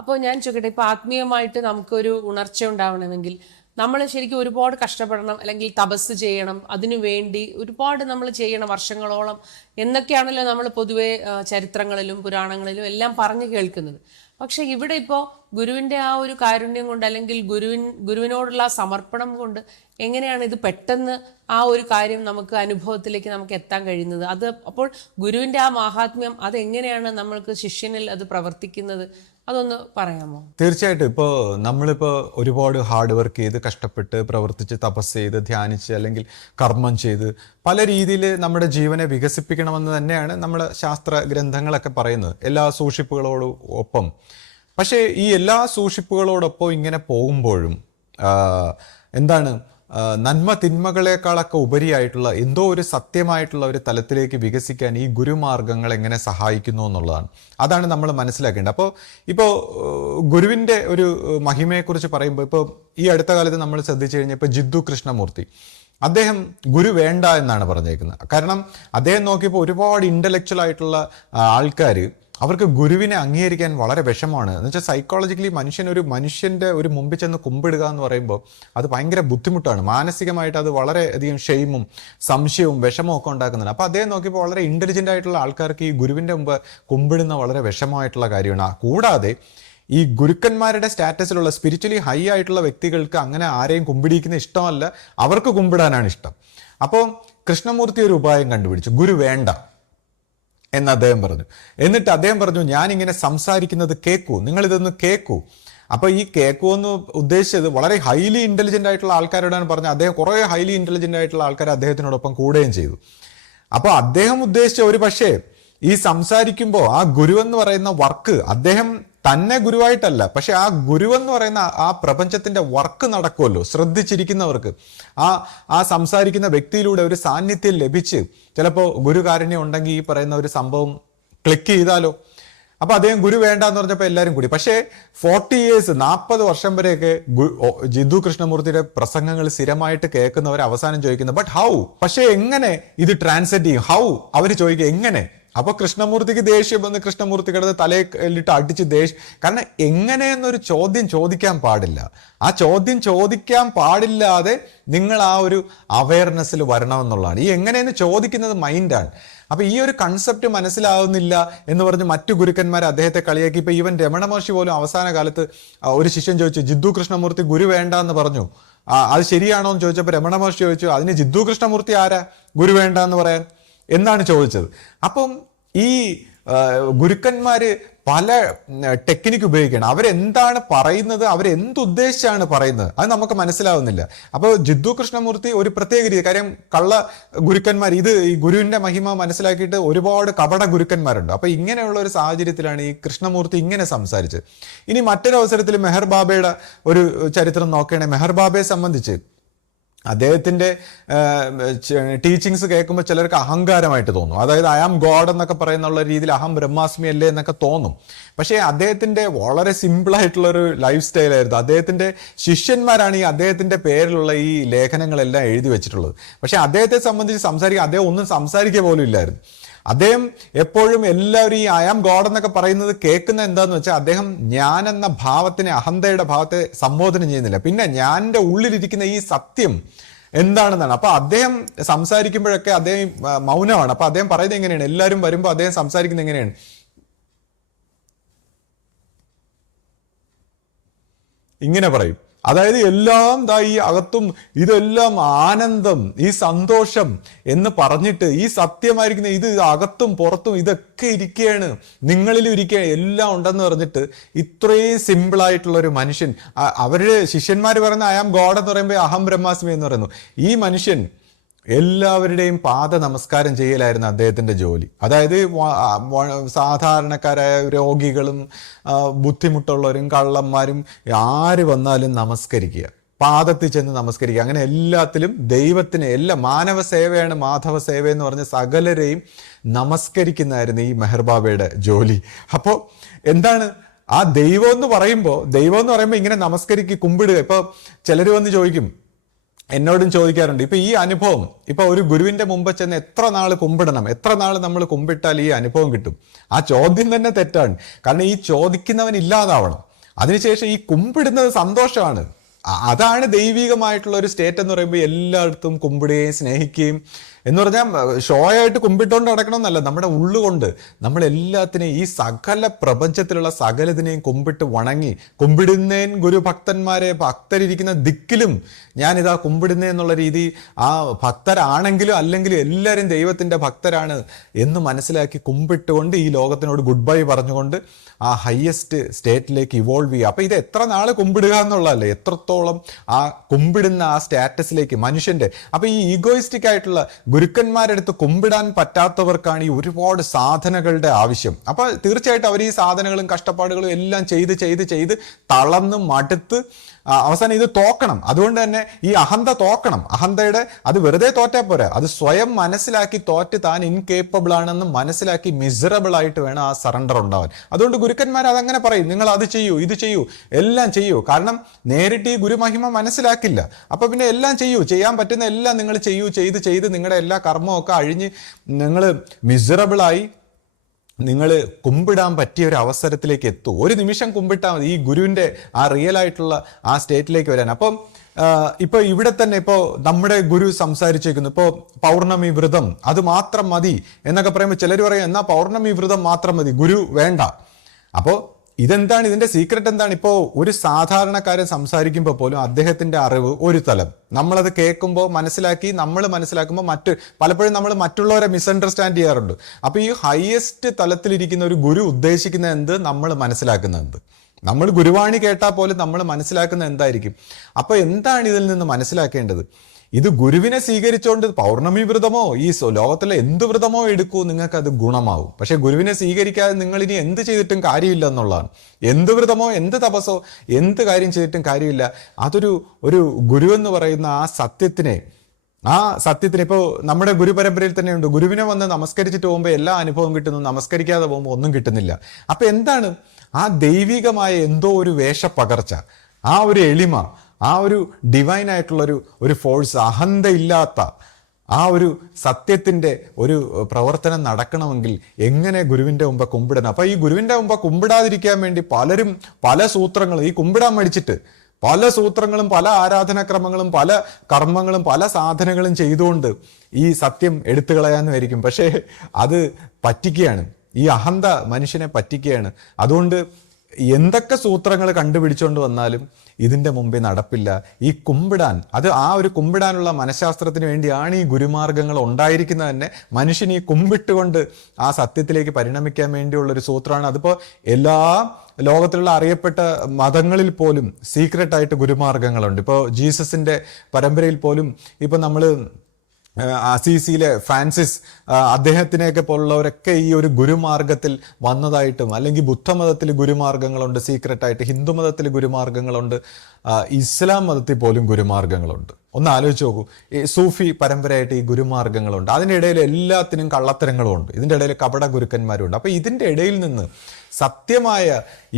അപ്പോൾ ഞാൻ ചോദിക്കട്ടെ, ഇപ്പൊ ആത്മീയമായിട്ട് നമുക്കൊരു ഉണർച്ച ഉണ്ടാവണമെങ്കിൽ നമ്മൾ ശരിക്കും ഒരുപാട് കഷ്ടപ്പെടണം, അല്ലെങ്കിൽ തപസ് ചെയ്യണം, അതിനു വേണ്ടി ഒരുപാട് നമ്മൾ ചെയ്യണം വർഷങ്ങളോളം എന്നൊക്കെയാണല്ലോ നമ്മൾ പൊതുവെ ചരിത്രങ്ങളിലും പുരാണങ്ങളിലും എല്ലാം പറഞ്ഞു കേൾക്കുന്നത്. പക്ഷെ ഇവിടെ ഇപ്പോൾ ഗുരുവിൻ്റെ ആ ഒരു കാരുണ്യം കൊണ്ട്, അല്ലെങ്കിൽ ഗുരുവിനോടുള്ള സമർപ്പണം കൊണ്ട് എങ്ങനെയാണ് ഇത് പെട്ടെന്ന് ആ ഒരു കാര്യം നമുക്ക് അനുഭവത്തിലേക്ക് നമുക്ക് എത്താൻ കഴിയുന്നത്? അത് അപ്പോൾ ഗുരുവിൻ്റെ ആ മാഹാത്മ്യം അതെങ്ങനെയാണ് നമ്മൾക്ക് ശിഷ്യനിൽ അത് പ്രവർത്തിക്കുന്നത്? അതൊന്ന് പറയാമോ? തീർച്ചയായിട്ടും. നമ്മളിപ്പോൾ ഒരുപാട് ഹാർഡ് വർക്ക് ചെയ്ത് കഷ്ടപ്പെട്ട് പ്രവർത്തിച്ച് തപസ് ചെയ്ത് ധ്യാനിച്ച് അല്ലെങ്കിൽ കർമ്മം ചെയ്ത് പല രീതിയിൽ നമ്മുടെ ജീവനെ വികസിപ്പിക്കണമെന്ന് തന്നെയാണ് നമ്മുടെ ശാസ്ത്ര ഗ്രന്ഥങ്ങളൊക്കെ പറയുന്നത്, എല്ലാ സൂക്ഷിപ്പുകളോടും ഒപ്പം. പക്ഷേ ഈ എല്ലാ സൂക്ഷിപ്പുകളോടൊപ്പം ഇങ്ങനെ പോകുമ്പോഴും എന്താണ് നന്മ തിന്മകളെക്കാളൊക്കെ ഉപരിയായിട്ടുള്ള എന്തോ ഒരു സത്യമായിട്ടുള്ള ഒരു തലത്തിലേക്ക് വികസിക്കാൻ ഈ ഗുരുമാർഗങ്ങൾ എങ്ങനെ സഹായിക്കുന്നു എന്നുള്ളതാണ്. അതാണ് നമ്മൾ മനസ്സിലാക്കേണ്ടത്. ഇപ്പോൾ ഗുരുവിൻ്റെ ഒരു മഹിമയെക്കുറിച്ച് പറയുമ്പോൾ ഇപ്പോൾ ഈ അടുത്ത കാലത്ത് നമ്മൾ ശ്രദ്ധിച്ചു കഴിഞ്ഞാൽ ഇപ്പോൾ ജിദ്ദു കൃഷ്ണമൂർത്തി, അദ്ദേഹം ഗുരു വേണ്ട എന്നാണ് പറഞ്ഞേക്കുന്നത്. കാരണം അദ്ദേഹം നോക്കിയപ്പോൾ ഒരുപാട് ഇൻ്റലക്ച്വൽ ആയിട്ടുള്ള ആൾക്കാർ അവർക്ക് ഗുരുവിനെ അംഗീകരിക്കാൻ വളരെ വിഷമമാണ്. എന്ന് വെച്ചാൽ സൈക്കോളജിക്കലി മനുഷ്യൻ്റെ ഒരു മുമ്പിൽ ചെന്ന് കുമ്പിടുക എന്ന് പറയുമ്പോൾ അത് ഭയങ്കര ബുദ്ധിമുട്ടാണ്. മാനസികമായിട്ട് അത് വളരെ അധികം ഷെയിമും സംശയവും വിഷമവും ഒക്കെ ഉണ്ടാക്കുന്നുണ്ട്. അപ്പോൾ അദ്ദേഹം നോക്കിയപ്പോൾ വളരെ ഇൻ്റലിജൻ്റ് ആയിട്ടുള്ള ആൾക്കാർക്ക് ഈ ഗുരുവിൻ്റെ മുമ്പ് കുമ്പിടുന്ന വളരെ വിഷമമായിട്ടുള്ള കാര്യമാണ്. കൂടാതെ ഈ ഗുരുക്കന്മാരുടെ സ്റ്റാറ്റസിലുള്ള സ്പിരിച്വലി ഹൈ ആയിട്ടുള്ള വ്യക്തികൾക്ക് അങ്ങനെ ആരെയും കുമ്പിടിക്കുന്ന ഇഷ്ടമല്ല, അവർക്ക് കുമ്പിടാനാണ് ഇഷ്ടം. അപ്പോൾ കൃഷ്ണമൂർത്തി ഒരു ഉപായം കണ്ടുപിടിച്ചു, ഗുരു വേണ്ട എന്ന് അദ്ദേഹം പറഞ്ഞു. എന്നിട്ട് അദ്ദേഹം പറഞ്ഞു, ഞാനിങ്ങനെ സംസാരിക്കുന്നത് കേൾക്കൂ, നിങ്ങളിതൊന്ന് കേൾക്കൂ. അപ്പോൾ ഈ കേൾക്കൂ എന്ന് ഉദ്ദേശിച്ചത് വളരെ ഹൈലി ഇൻ്റലിജൻ്റ് ആയിട്ടുള്ള ആൾക്കാരോടാണ് പറഞ്ഞത്. അദ്ദേഹം കുറേ ഹൈലി ഇൻ്റലിജൻ്റ് ആയിട്ടുള്ള ആൾക്കാർ അദ്ദേഹത്തിനോടൊപ്പം കൂടുകയും ചെയ്തു. അപ്പോൾ അദ്ദേഹം ഉദ്ദേശിച്ച ഒരു പക്ഷേ ഈ സംസാരിക്കുമ്പോൾ ആ ഗുരുവെന്ന് പറയുന്ന വർക്ക്, അദ്ദേഹം തന്നെ ഗുരുവായിട്ടല്ല, പക്ഷെ ആ ഗുരുവെന്ന് പറയുന്ന ആ പ്രപഞ്ചത്തിന്റെ വർക്ക് നടക്കുമല്ലോ ശ്രദ്ധിച്ചിരിക്കുന്നവർക്ക്. ആ സംസാരിക്കുന്ന വ്യക്തിയിലൂടെ ഒരു സാന്നിധ്യം ലഭിച്ച് ചിലപ്പോൾ ഗുരുകാരുണ്യം ഉണ്ടെങ്കിൽ ഈ പറയുന്ന ഒരു സംഭവം ക്ലിക്ക് ചെയ്താലോ. അപ്പൊ അദ്ദേഹം ഗുരു വേണ്ടെന്ന് പറഞ്ഞപ്പോൾ എല്ലാവരും കൂടി. പക്ഷേ 40 years 40 വർഷം വരെയൊക്കെ ജിദ്ദു കൃഷ്ണമൂർത്തിയുടെ പ്രസംഗങ്ങൾ സ്ഥിരമായിട്ട് കേൾക്കുന്നവർ അവസാനം ചോദിക്കുന്നത് ബട്ട് ഹൗ, പക്ഷേ എങ്ങനെ ഇത് ട്രാൻസ്ലേറ്റ് ചെയ്യും, ഹൗ അവർ ചോദിക്കുക എങ്ങനെ. അപ്പൊ കൃഷ്ണമൂർത്തിക്ക് ദേഷ്യം വന്ന് കൃഷ്ണമൂർത്തി കിടന്ന് തലയിലിട്ട് അടിച്ച് ദേഷ്യം. കാരണം എങ്ങനെയെന്നൊരു ചോദ്യം ചോദിക്കാൻ പാടില്ല. ആ ചോദ്യം ചോദിക്കാൻ പാടില്ലാതെ നിങ്ങൾ ആ ഒരു അവയർനെസ്സിൽ വരണമെന്നുള്ളതാണ്. ഈ എങ്ങനെയെന്ന് ചോദിക്കുന്നത് മൈൻഡാണ്. അപ്പൊ ഈ ഒരു കൺസെപ്റ്റ് മനസ്സിലാവുന്നില്ല എന്ന് പറഞ്ഞ് മറ്റു ഗുരുക്കന്മാർ അദ്ദേഹത്തെ കളിയാക്കി. ഇപ്പൊ ഈവൻ രമണ മഹർഷി പോലും അവസാന കാലത്ത് ഒരു ശിഷ്യൻ ചോദിച്ചു, ജിദ്ദു കൃഷ്ണമൂർത്തി ഗുരു വേണ്ട എന്ന് പറഞ്ഞു, അത് ശരിയാണോ എന്ന് ചോദിച്ചപ്പോൾ രമണ മഹർഷി ചോദിച്ചു, അതിന് ജിദ്ദു കൃഷ്ണമൂർത്തി ആരാ ഗുരു വേണ്ട എന്ന് പറയാൻ എന്നാണ് ചോദിച്ചത്. അപ്പം ഈ ഗുരുക്കന്മാര് പല ടെക്നിക്ക് ഉപയോഗിക്കുകയാണ്. അവരെന്താണ് പറയുന്നത്, അവരെന്തുദ്ദേശിച്ചാണ് പറയുന്നത്, അത് നമുക്ക് മനസ്സിലാവുന്നില്ല. അപ്പോൾ ജിദ്ദു കൃഷ്ണമൂർത്തി ഒരു പ്രത്യേക രീതി, കാര്യം കള്ള ഗുരുക്കന്മാർ ഈ ഗുരുവിന്റെ മഹിമ മനസ്സിലാക്കിയിട്ട് ഒരുപാട് കപട ഗുരുക്കന്മാരുണ്ട്. അപ്പൊ ഇങ്ങനെയുള്ള ഒരു സാഹചര്യത്തിലാണ് ഈ കൃഷ്ണമൂർത്തി ഇങ്ങനെ സംസാരിച്ചത്. ഇനി മറ്റൊരു അവസരത്തിൽ മെഹർ ബാബയുടെ ഒരു ചരിത്രം നോക്കുകയാണെങ്കിൽ മെഹർ ബാബയെ സംബന്ധിച്ച് അദ്ദേഹത്തിന്റെ ടീച്ചിങ്സ് കേൾക്കുമ്പോൾ ചിലർക്ക് അഹങ്കാരമായിട്ട് തോന്നും. അതായത് ഐ ആം ഗോഡ് എന്നൊക്കെ പറയുന്നുള്ള രീതിയിൽ അഹം ബ്രഹ്മാസ്മി അല്ലേ എന്നൊക്കെ തോന്നും. പക്ഷേ അദ്ദേഹത്തിന്റെ വളരെ സിമ്പിളായിട്ടുള്ള ഒരു ലൈഫ് സ്റ്റൈലായിരുന്നു. അദ്ദേഹത്തിന്റെ ശിഷ്യന്മാരാണ് ഈ അദ്ദേഹത്തിന്റെ പേരിലുള്ള ഈ ലേഖനങ്ങളെല്ലാം എഴുതി വെച്ചിട്ടുള്ളത്. പക്ഷെ അദ്ദേഹത്തെ സംബന്ധിച്ച് അദ്ദേഹം ഒന്നും സംസാരിക്കുക പോലും ഇല്ലായിരുന്നു. അദ്ദേഹം എപ്പോഴും എല്ലാവരും ഈ ഐ ആം ഗോഡ് എന്നൊക്കെ പറയുന്നത് കേൾക്കുന്ന എന്താന്ന് വെച്ചാൽ അദ്ദേഹം ഞാൻ എന്ന ഭാവത്തിനെ, അഹന്തയുടെ ഭാവത്തെ സംബോധന ചെയ്യുന്നില്ല. പിന്നെ ഞാൻ്റെ ഉള്ളിലിരിക്കുന്ന ഈ സത്യം എന്താണെന്നാണ്. അപ്പൊ അദ്ദേഹം സംസാരിക്കുമ്പോഴൊക്കെ അദ്ദേഹം മൗനമാണ്. അപ്പൊ അദ്ദേഹം പറയുന്നത് എങ്ങനെയാണ്, എല്ലാവരും വരുമ്പോൾ അദ്ദേഹം സംസാരിക്കുന്നത് എങ്ങനെയാണ്, ഇങ്ങനെ പറയും. അതായത് എല്ലാം ഈ അകത്തും ഇതെല്ലാം ആനന്ദം, ഈ സന്തോഷം എന്ന് പറഞ്ഞിട്ട് ഈ സത്യമായിരിക്കുന്ന ഇത് അകത്തും പുറത്തും ഇതൊക്കെ ഇരിക്കുകയാണ്, നിങ്ങളിലും ഇരിക്കുകയാണ്, എല്ലാം ഉണ്ടെന്ന് പറഞ്ഞിട്ട് ഇത്രയും സിമ്പിളായിട്ടുള്ള ഒരു മനുഷ്യൻ. അവരുടെ ശിഷ്യന്മാർ പറയുന്ന ഐ ആം ഗോഡ് എന്ന് പറയുമ്പോൾ അഹം ബ്രഹ്മാസ്മി എന്ന് പറയുന്നു. ഈ മനുഷ്യൻ എല്ലാവരുടെയും പാദ നമസ്കാരം ചെയ്യലായിരുന്നു അദ്ദേഹത്തിന്റെ ജോലി. അതായത് സാധാരണക്കാരായ രോഗികളും ബുദ്ധിമുട്ടുള്ളവരും കള്ളന്മാരും ആര് വന്നാലും നമസ്കരിക്കുക, പാദത്തിൽ ചെന്ന് നമസ്കരിക്കുക. അങ്ങനെ എല്ലാത്തിലും ദൈവത്തിന് മാനവ സേവയാണ് മാധവ സേവ എന്ന് പറഞ്ഞ സകലരെയും നമസ്കരിക്കുന്നതായിരുന്നു ഈ മെഹർ ബാബയുടെ ജോലി. അപ്പോൾ എന്താണ് ആ ദൈവം എന്ന് പറയുമ്പോൾ ഇങ്ങനെ കുമ്പിടുക. ഇപ്പൊ ചിലർ വന്ന് ചോദിക്കും, എന്നോടും ചോദിക്കാറുണ്ട്, ഇപ്പൊ ഈ അനുഭവം, ഇപ്പൊ ഒരു ഗുരുവിന്റെ മുമ്പ് ചെന്ന് എത്ര നാൾ കുമ്പിടണം, എത്ര നാൾ നമ്മൾ കുമ്പിട്ടാൽ ഈ അനുഭവം കിട്ടും? ആ ചോദ്യം തന്നെ തെറ്റാണ്. കാരണം ഈ ചോദിക്കുന്നവൻ ഇല്ലാതാവണം. അതിനുശേഷം ഈ കുമ്പിടുന്നത് സന്തോഷമാണ്. അതാണ് ദൈവികമായിട്ടുള്ള ഒരു സ്റ്റേറ്റ് എന്ന് പറയുമ്പോൾ എല്ലായിടത്തും കുമ്പിടുകയും സ്നേഹിക്കുകയും എന്ന് പറഞ്ഞാൽ ഷോ ആയിട്ട് കുമ്പിട്ടുകൊണ്ട് നടക്കണമെന്നല്ല, നമ്മുടെ ഉള്ളുകൊണ്ട് നമ്മളെല്ലാത്തിനെയും ഈ സകല പ്രപഞ്ചത്തിലുള്ള സകലതിനെയും കുമ്പിട്ട് വണങ്ങി, കുമ്പിടുന്നേൻ ഗുരുഭക്തന്മാരെ, ഭക്തരിരിക്കുന്ന ദിക്കിലും ഞാനിതാ കുമ്പിടുന്നേ എന്നുള്ള രീതി, ആ ഭക്തരാണെങ്കിലും അല്ലെങ്കിലും എല്ലാവരും ദൈവത്തിൻ്റെ ഭക്തരാണ് എന്ന് മനസ്സിലാക്കി കുമ്പിട്ടുകൊണ്ട് ഈ ലോകത്തിനോട് ഗുഡ് ബൈ പറഞ്ഞുകൊണ്ട് ആ ഹയസ്റ്റ് സ്റ്റേറ്റിലേക്ക് ഇവോൾവ് ചെയ്യുക. അപ്പം ഇത് എത്ര നാൾ കുമ്പിടുക എന്നുള്ളതല്ലേ, എത്രത്തോളം ആ കുമ്പിടുന്ന ആ സ്റ്റാറ്റസിലേക്ക് മനുഷ്യൻ്റെ. അപ്പം ഈ ഈഗോയിസ്റ്റിക് ആയിട്ടുള്ള ഗുരുക്കന്മാരുടെ അടുത്ത് കുമ്പിടാൻ പറ്റാത്തവർക്കാണ് ഈ ഒരുപാട് സാധനകളുടെ ആവശ്യം. അപ്പോൾ തീർച്ചയായിട്ടും അവർ ഈ സാധനങ്ങളും കഷ്ടപ്പാടുകളും എല്ലാം ചെയ്ത് തളർന്ന് മടുത്ത് അവസാനം ഇത് തോക്കണം. അതുകൊണ്ട് തന്നെ ഈ അഹന്ത തോക്കണം. അഹന്തയുടെ അത് വെറുതെ തോറ്റാൽ പോരാ, അത് സ്വയം മനസ്സിലാക്കി തോറ്റ് താൻ ഇൻകേപ്പബിൾ ആണെന്ന് മനസ്സിലാക്കി മിസറബിൾ ആയിട്ട് വേണം ആ സറണ്ടർ ഉണ്ടാവാൻ. അതുകൊണ്ട് ഗുരുക്കന്മാർ അതങ്ങനെ പറയും, നിങ്ങൾ അത് ചെയ്യൂ, ഇത് ചെയ്യൂ, എല്ലാം ചെയ്യൂ. കാരണം നേരിട്ട് ഈ ഗുരുമഹിമ മനസ്സിലാക്കില്ല. അപ്പൊ പിന്നെ എല്ലാം ചെയ്യൂ, ചെയ്യാൻ പറ്റുന്ന എല്ലാം നിങ്ങൾ ചെയ്യൂ. ചെയ്ത് നിങ്ങളുടെ എല്ലാ കർമ്മമൊക്കെ അഴിഞ്ഞ് നിങ്ങൾ മിസറബിളായി നിങ്ങൾ കുമ്പിടാൻ പറ്റിയ ഒരു അവസരത്തിലേക്ക് എത്തൂ. ഒരു നിമിഷം കുമ്പിട്ടാൽ മതി ഈ ഗുരുവിൻ്റെ ആ റിയൽ ആയിട്ടുള്ള ആ സ്റ്റേറ്റിലേക്ക് വരാൻ. അപ്പം ഇപ്പൊ ഇവിടെ തന്നെ ഇപ്പോൾ നമ്മുടെ ഗുരു സംസാരിച്ചേക്കുന്നു, ഇപ്പോൾ പൗർണമി വ്രതം അത് മാത്രം മതി എന്നൊക്കെ പറയുമ്പോൾ ചിലർ പറയും എന്നാ പൗർണമി വ്രതം മാത്രം മതി, ഗുരു വേണ്ട. അപ്പോൾ ഇതെന്താണ്, ഇതിന്റെ സീക്രട്ട് എന്താണ്? ഇപ്പോൾ ഒരു സാധാരണക്കാരൻ സംസാരിക്കുമ്പോൾ പോലും അദ്ദേഹത്തിന്റെ അറിവ് ഒരു തലം, നമ്മളത് കേൾക്കുമ്പോൾ നമ്മൾ മനസ്സിലാക്കുമ്പോൾ പലപ്പോഴും നമ്മൾ മറ്റുള്ളവരെ മിസ്അണ്ടർസ്റ്റാൻഡ് ചെയ്യാറുണ്ട്. അപ്പൊ ഈ ഹയസ്റ്റ് തലത്തിലിരിക്കുന്ന ഒരു ഗുരു ഉദ്ദേശിക്കുന്ന എന്ത്, നമ്മൾ മനസ്സിലാക്കുന്ന എന്ത്, നമ്മൾ ഗുരുവാണി കേട്ടാൽ പോലും നമ്മൾ മനസ്സിലാക്കുന്ന എന്തായിരിക്കും? അപ്പൊ എന്താണ് ഇതിൽ നിന്ന് മനസ്സിലാക്കേണ്ടത്? ഇത് ഗുരുവിനെ സ്വീകരിച്ചുകൊണ്ട് പൗർണമി വ്രതമോ ഈ ലോകത്തിലെ എന്ത് വ്രതമോ എടുക്കൂ, നിങ്ങൾക്ക് അത് ഗുണമാവും. പക്ഷെ ഗുരുവിനെ സ്വീകരിക്കാതെ നിങ്ങൾ ഇനി എന്ത് ചെയ്തിട്ടും കാര്യമില്ല എന്നുള്ളതാണ്. എന്ത് വ്രതമോ എന്ത് തപസ്സോ എന്ത് കാര്യം ചെയ്തിട്ടും കാര്യമില്ല. ഒരു ഗുരു എന്ന് പറയുന്ന ആ സത്യത്തിനെ ഇപ്പോൾ നമ്മുടെ ഗുരുപരമ്പരയിൽ തന്നെയുണ്ട്, ഗുരുവിനെ വന്ന് നമസ്കരിച്ചിട്ട് പോകുമ്പോൾ എല്ലാ അനുഭവം കിട്ടുന്നു, നമസ്കരിക്കാതെ പോകുമ്പോൾ ഒന്നും കിട്ടുന്നില്ല. അപ്പൊ എന്താണ് ആ ദൈവികമായ എന്തോ ഒരു വേഷപ്പകർച്ച, ആ ഒരു എളിമ, ആ ഒരു ഡിവൈൻ ആയിട്ടുള്ള ഒരു ഫോഴ്സ്, അഹന്തയില്ലാത്ത ആ ഒരു സത്യത്തിന്റെ ഒരു പ്രവർത്തനം നടക്കണമെങ്കിൽ എങ്ങനെ ഗുരുവിന്റെ മുമ്പ് കുമ്പിടണം? അപ്പൊ ഈ ഗുരുവിന്റെ മുമ്പ് കുമ്പിടാതിരിക്കാൻ വേണ്ടി പലരും പല സൂത്രങ്ങളും, ഈ കുമ്പിടാൻ മടിച്ചിട്ട് പല സൂത്രങ്ങളും പല ആരാധനാക്രമങ്ങളും പല കർമ്മങ്ങളും പല സാധനങ്ങളും ചെയ്തുകൊണ്ട് ഈ സത്യം എടുത്തു കളയാന്നുമായിരിക്കും. പക്ഷേ അത് പറ്റിക്കുകയാണ്, ഈ അഹന്ത മനുഷ്യനെ പറ്റിക്കുകയാണ്. അതുകൊണ്ട് എന്തൊക്കെ സൂത്രങ്ങൾ കണ്ടുപിടിച്ചുകൊണ്ട് വന്നാലും ഇതിൻ്റെ മുമ്പേ നടപ്പില്ല. ഈ കുമ്പിടാൻ, അത് ആ ഒരു കുമ്പിടാനുള്ള മനഃശാസ്ത്രത്തിന് വേണ്ടിയാണ് ഈ ഗുരുമാർഗങ്ങൾ ഉണ്ടായിരിക്കുന്നത് തന്നെ. മനുഷ്യൻ ഈ കുമ്പിട്ടുകൊണ്ട് ആ സത്യത്തിലേക്ക് പരിണമിക്കാൻ വേണ്ടിയുള്ളൊരു സൂത്രമാണ്. അതിപ്പോൾ എല്ലാ ലോകത്തിലുള്ള അറിയപ്പെട്ട മതങ്ങളിൽ പോലും സീക്രട്ടായിട്ട് ഗുരുമാർഗങ്ങളുണ്ട്. ഇപ്പോൾ ജീസസിൻ്റെ പരമ്പരയിൽ പോലും ഇപ്പോൾ നമ്മൾ അസീസിയിലെ ഫ്രാൻസിസ് അദ്ദേഹത്തിനെയൊക്കെ പോലുള്ളവരൊക്കെ ഈ ഒരു ഗുരുമാർഗത്തിൽ വന്നതായിട്ടും, അല്ലെങ്കിൽ ബുദ്ധമതത്തിൽ ഗുരുമാർഗങ്ങളുണ്ട് സീക്രട്ടായിട്ട്, ഹിന്ദു മതത്തിൽ ഗുരുമാർഗങ്ങളുണ്ട്, ഇസ്ലാം മതത്തിൽ പോലും ഗുരുമാർഗങ്ങളുണ്ട്. ഒന്ന് ആലോചിച്ച് നോക്കൂ, ഈ സൂഫി പരമ്പരയായിട്ട് ഈ ഗുരുമാർഗങ്ങളുണ്ട്. അതിൻ്റെ ഇടയിൽ എല്ലാത്തിനും കള്ളത്തരങ്ങളും ഉണ്ട്, ഇതിൻ്റെ ഇടയിൽ കപട ഗുരുക്കന്മാരും ഉണ്ട്. അപ്പോൾ ഇതിൻ്റെ ഇടയിൽ നിന്ന് സത്യമായ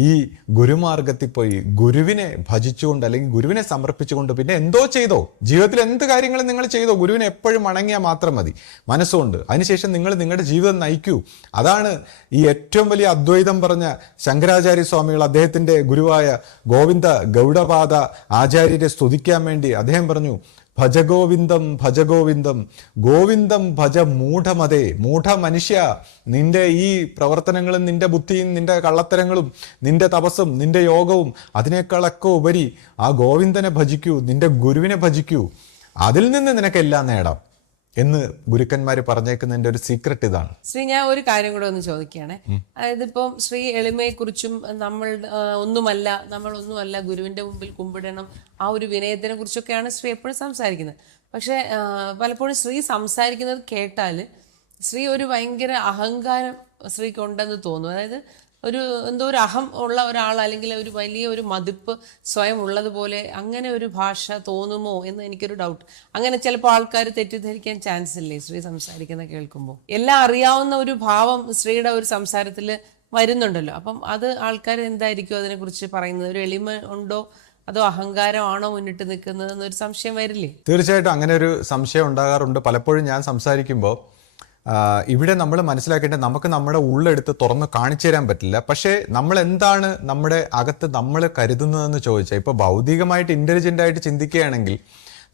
ഈ ഗുരുമാർഗത്തിൽ പോയി ഗുരുവിനെ ഭജിച്ചുകൊണ്ട് അല്ലെങ്കിൽ ഗുരുവിനെ സമർപ്പിച്ചുകൊണ്ട് പിന്നെ എന്തോ ചെയ്തോ, ജീവിതത്തിൽ എന്ത് കാര്യങ്ങളും നിങ്ങൾ ചെയ്തോ, ഗുരുവിനെ എപ്പോഴും വണങ്ങിയാൽ മാത്രം മതി മനസ്സുകൊണ്ട്. അതിനുശേഷം നിങ്ങൾ നിങ്ങളുടെ ജീവിതം നയിക്കൂ. അതാണ് ഈ ഏറ്റവും വലിയ അദ്വൈതം പറഞ്ഞ ശങ്കരാചാര്യ സ്വാമികൾ അദ്ദേഹത്തിൻ്റെ ഗുരുവായ ഗോവിന്ദ ഗൗഡപാദ ആചാര്യരെ സ്തുതിക്കാൻ വേണ്ടി അദ്ദേഹം പറഞ്ഞു, ഭജഗോവിന്ദം ഭജഗോവിന്ദം ഗോവിന്ദം ഭജ മൂഢമതേ. മൂഢ മനുഷ്യ, നിന്റെ ഈ പ്രവർത്തനങ്ങളും നിന്റെ ബുദ്ധിയും നിന്റെ കള്ളത്തരങ്ങളും നിന്റെ തപസ്സും നിന്റെ യോഗവും അതിനേക്കാളൊക്കെ ഉപരി ആ ഗോവിന്ദനെ ഭജിക്കൂ, നിന്റെ ഗുരുവിനെ ഭജിക്കൂ, അതിൽ നിന്ന് നിനക്കെല്ലാം നേടാം എന്ന് ഗുരുക്കന്മാര് പറഞ്ഞേക്കുന്നതിന്റെ ഒരു സീക്രട്ട് ഇതാണ്. ശ്രീ, ഞാൻ ഒരു കാര്യം കൂടെ ഒന്ന് ചോദിക്കുകയാണെ. അതായത് ഇപ്പം ശ്രീ എളിമയെക്കുറിച്ചും നമ്മൾ ഒന്നുമല്ല ഗുരുവിന്റെ മുമ്പിൽ കുമ്പിടണം, ആ ഒരു വിനയത്തിനെ കുറിച്ചൊക്കെയാണ് ശ്രീ എപ്പോഴും സംസാരിക്കുന്നത്. പക്ഷെ പലപ്പോഴും ശ്രീ സംസാരിക്കുന്നത് കേട്ടാൽ ശ്രീ ഒരു ഭയങ്കര അഹങ്കാരം ശ്രീക്ക് ഉണ്ടെന്ന് തോന്നും. അതായത് എന്തോ ഒരു അഹം ഉള്ള ഒരാൾ, അല്ലെങ്കിൽ ഒരു വലിയ ഒരു മതിപ്പ് സ്വയം ഉള്ളതുപോലെ അങ്ങനെ ഒരു ഭാഷ തോന്നുമോ എന്ന് എനിക്കൊരു ഡൗട്ട്. അങ്ങനെ ചിലപ്പോൾ ആൾക്കാർ തെറ്റിദ്ധരിക്കാൻ ചാൻസ് ഇല്ലേ ശ്രീ സംസാരിക്കുന്ന കേൾക്കുമ്പോൾ? എല്ലാം അറിയാവുന്ന ഒരു ഭാവം ശ്രീയുടെ ഒരു സംസാരത്തിൽ വരുന്നുണ്ടല്ലോ. അപ്പം അത് ആൾക്കാർ എന്തായിരിക്കും അതിനെക്കുറിച്ച് പറയുന്നത്? ഒരു എളിമ ഉണ്ടോ അതോ അഹങ്കാരമാണോ മുന്നിട്ട് നിൽക്കുന്നത് എന്നൊരു സംശയം വരില്ലേ? തീർച്ചയായിട്ടും അങ്ങനെ ഒരു സംശയം ഉണ്ടാകാറുണ്ട്. പലപ്പോഴും ഞാൻ സംസാരിക്കുമ്പോൾ ഇവിടെ നമ്മൾ മനസ്സിലാക്കേണ്ടത്, നമുക്ക് നമ്മുടെ ഉള്ളെടുത്ത് തുറന്ന് കാണിച്ചു തരാൻ പറ്റില്ല. പക്ഷേ നമ്മൾ എന്താണ് നമ്മുടെ അകത്ത് നമ്മൾ കരുതുന്നതെന്ന് ചോദിച്ചാൽ, ഇപ്പോൾ ഭൗതികമായിട്ട് ഇൻ്റലിജൻ്റ് ആയിട്ട് ചിന്തിക്കുകയാണെങ്കിൽ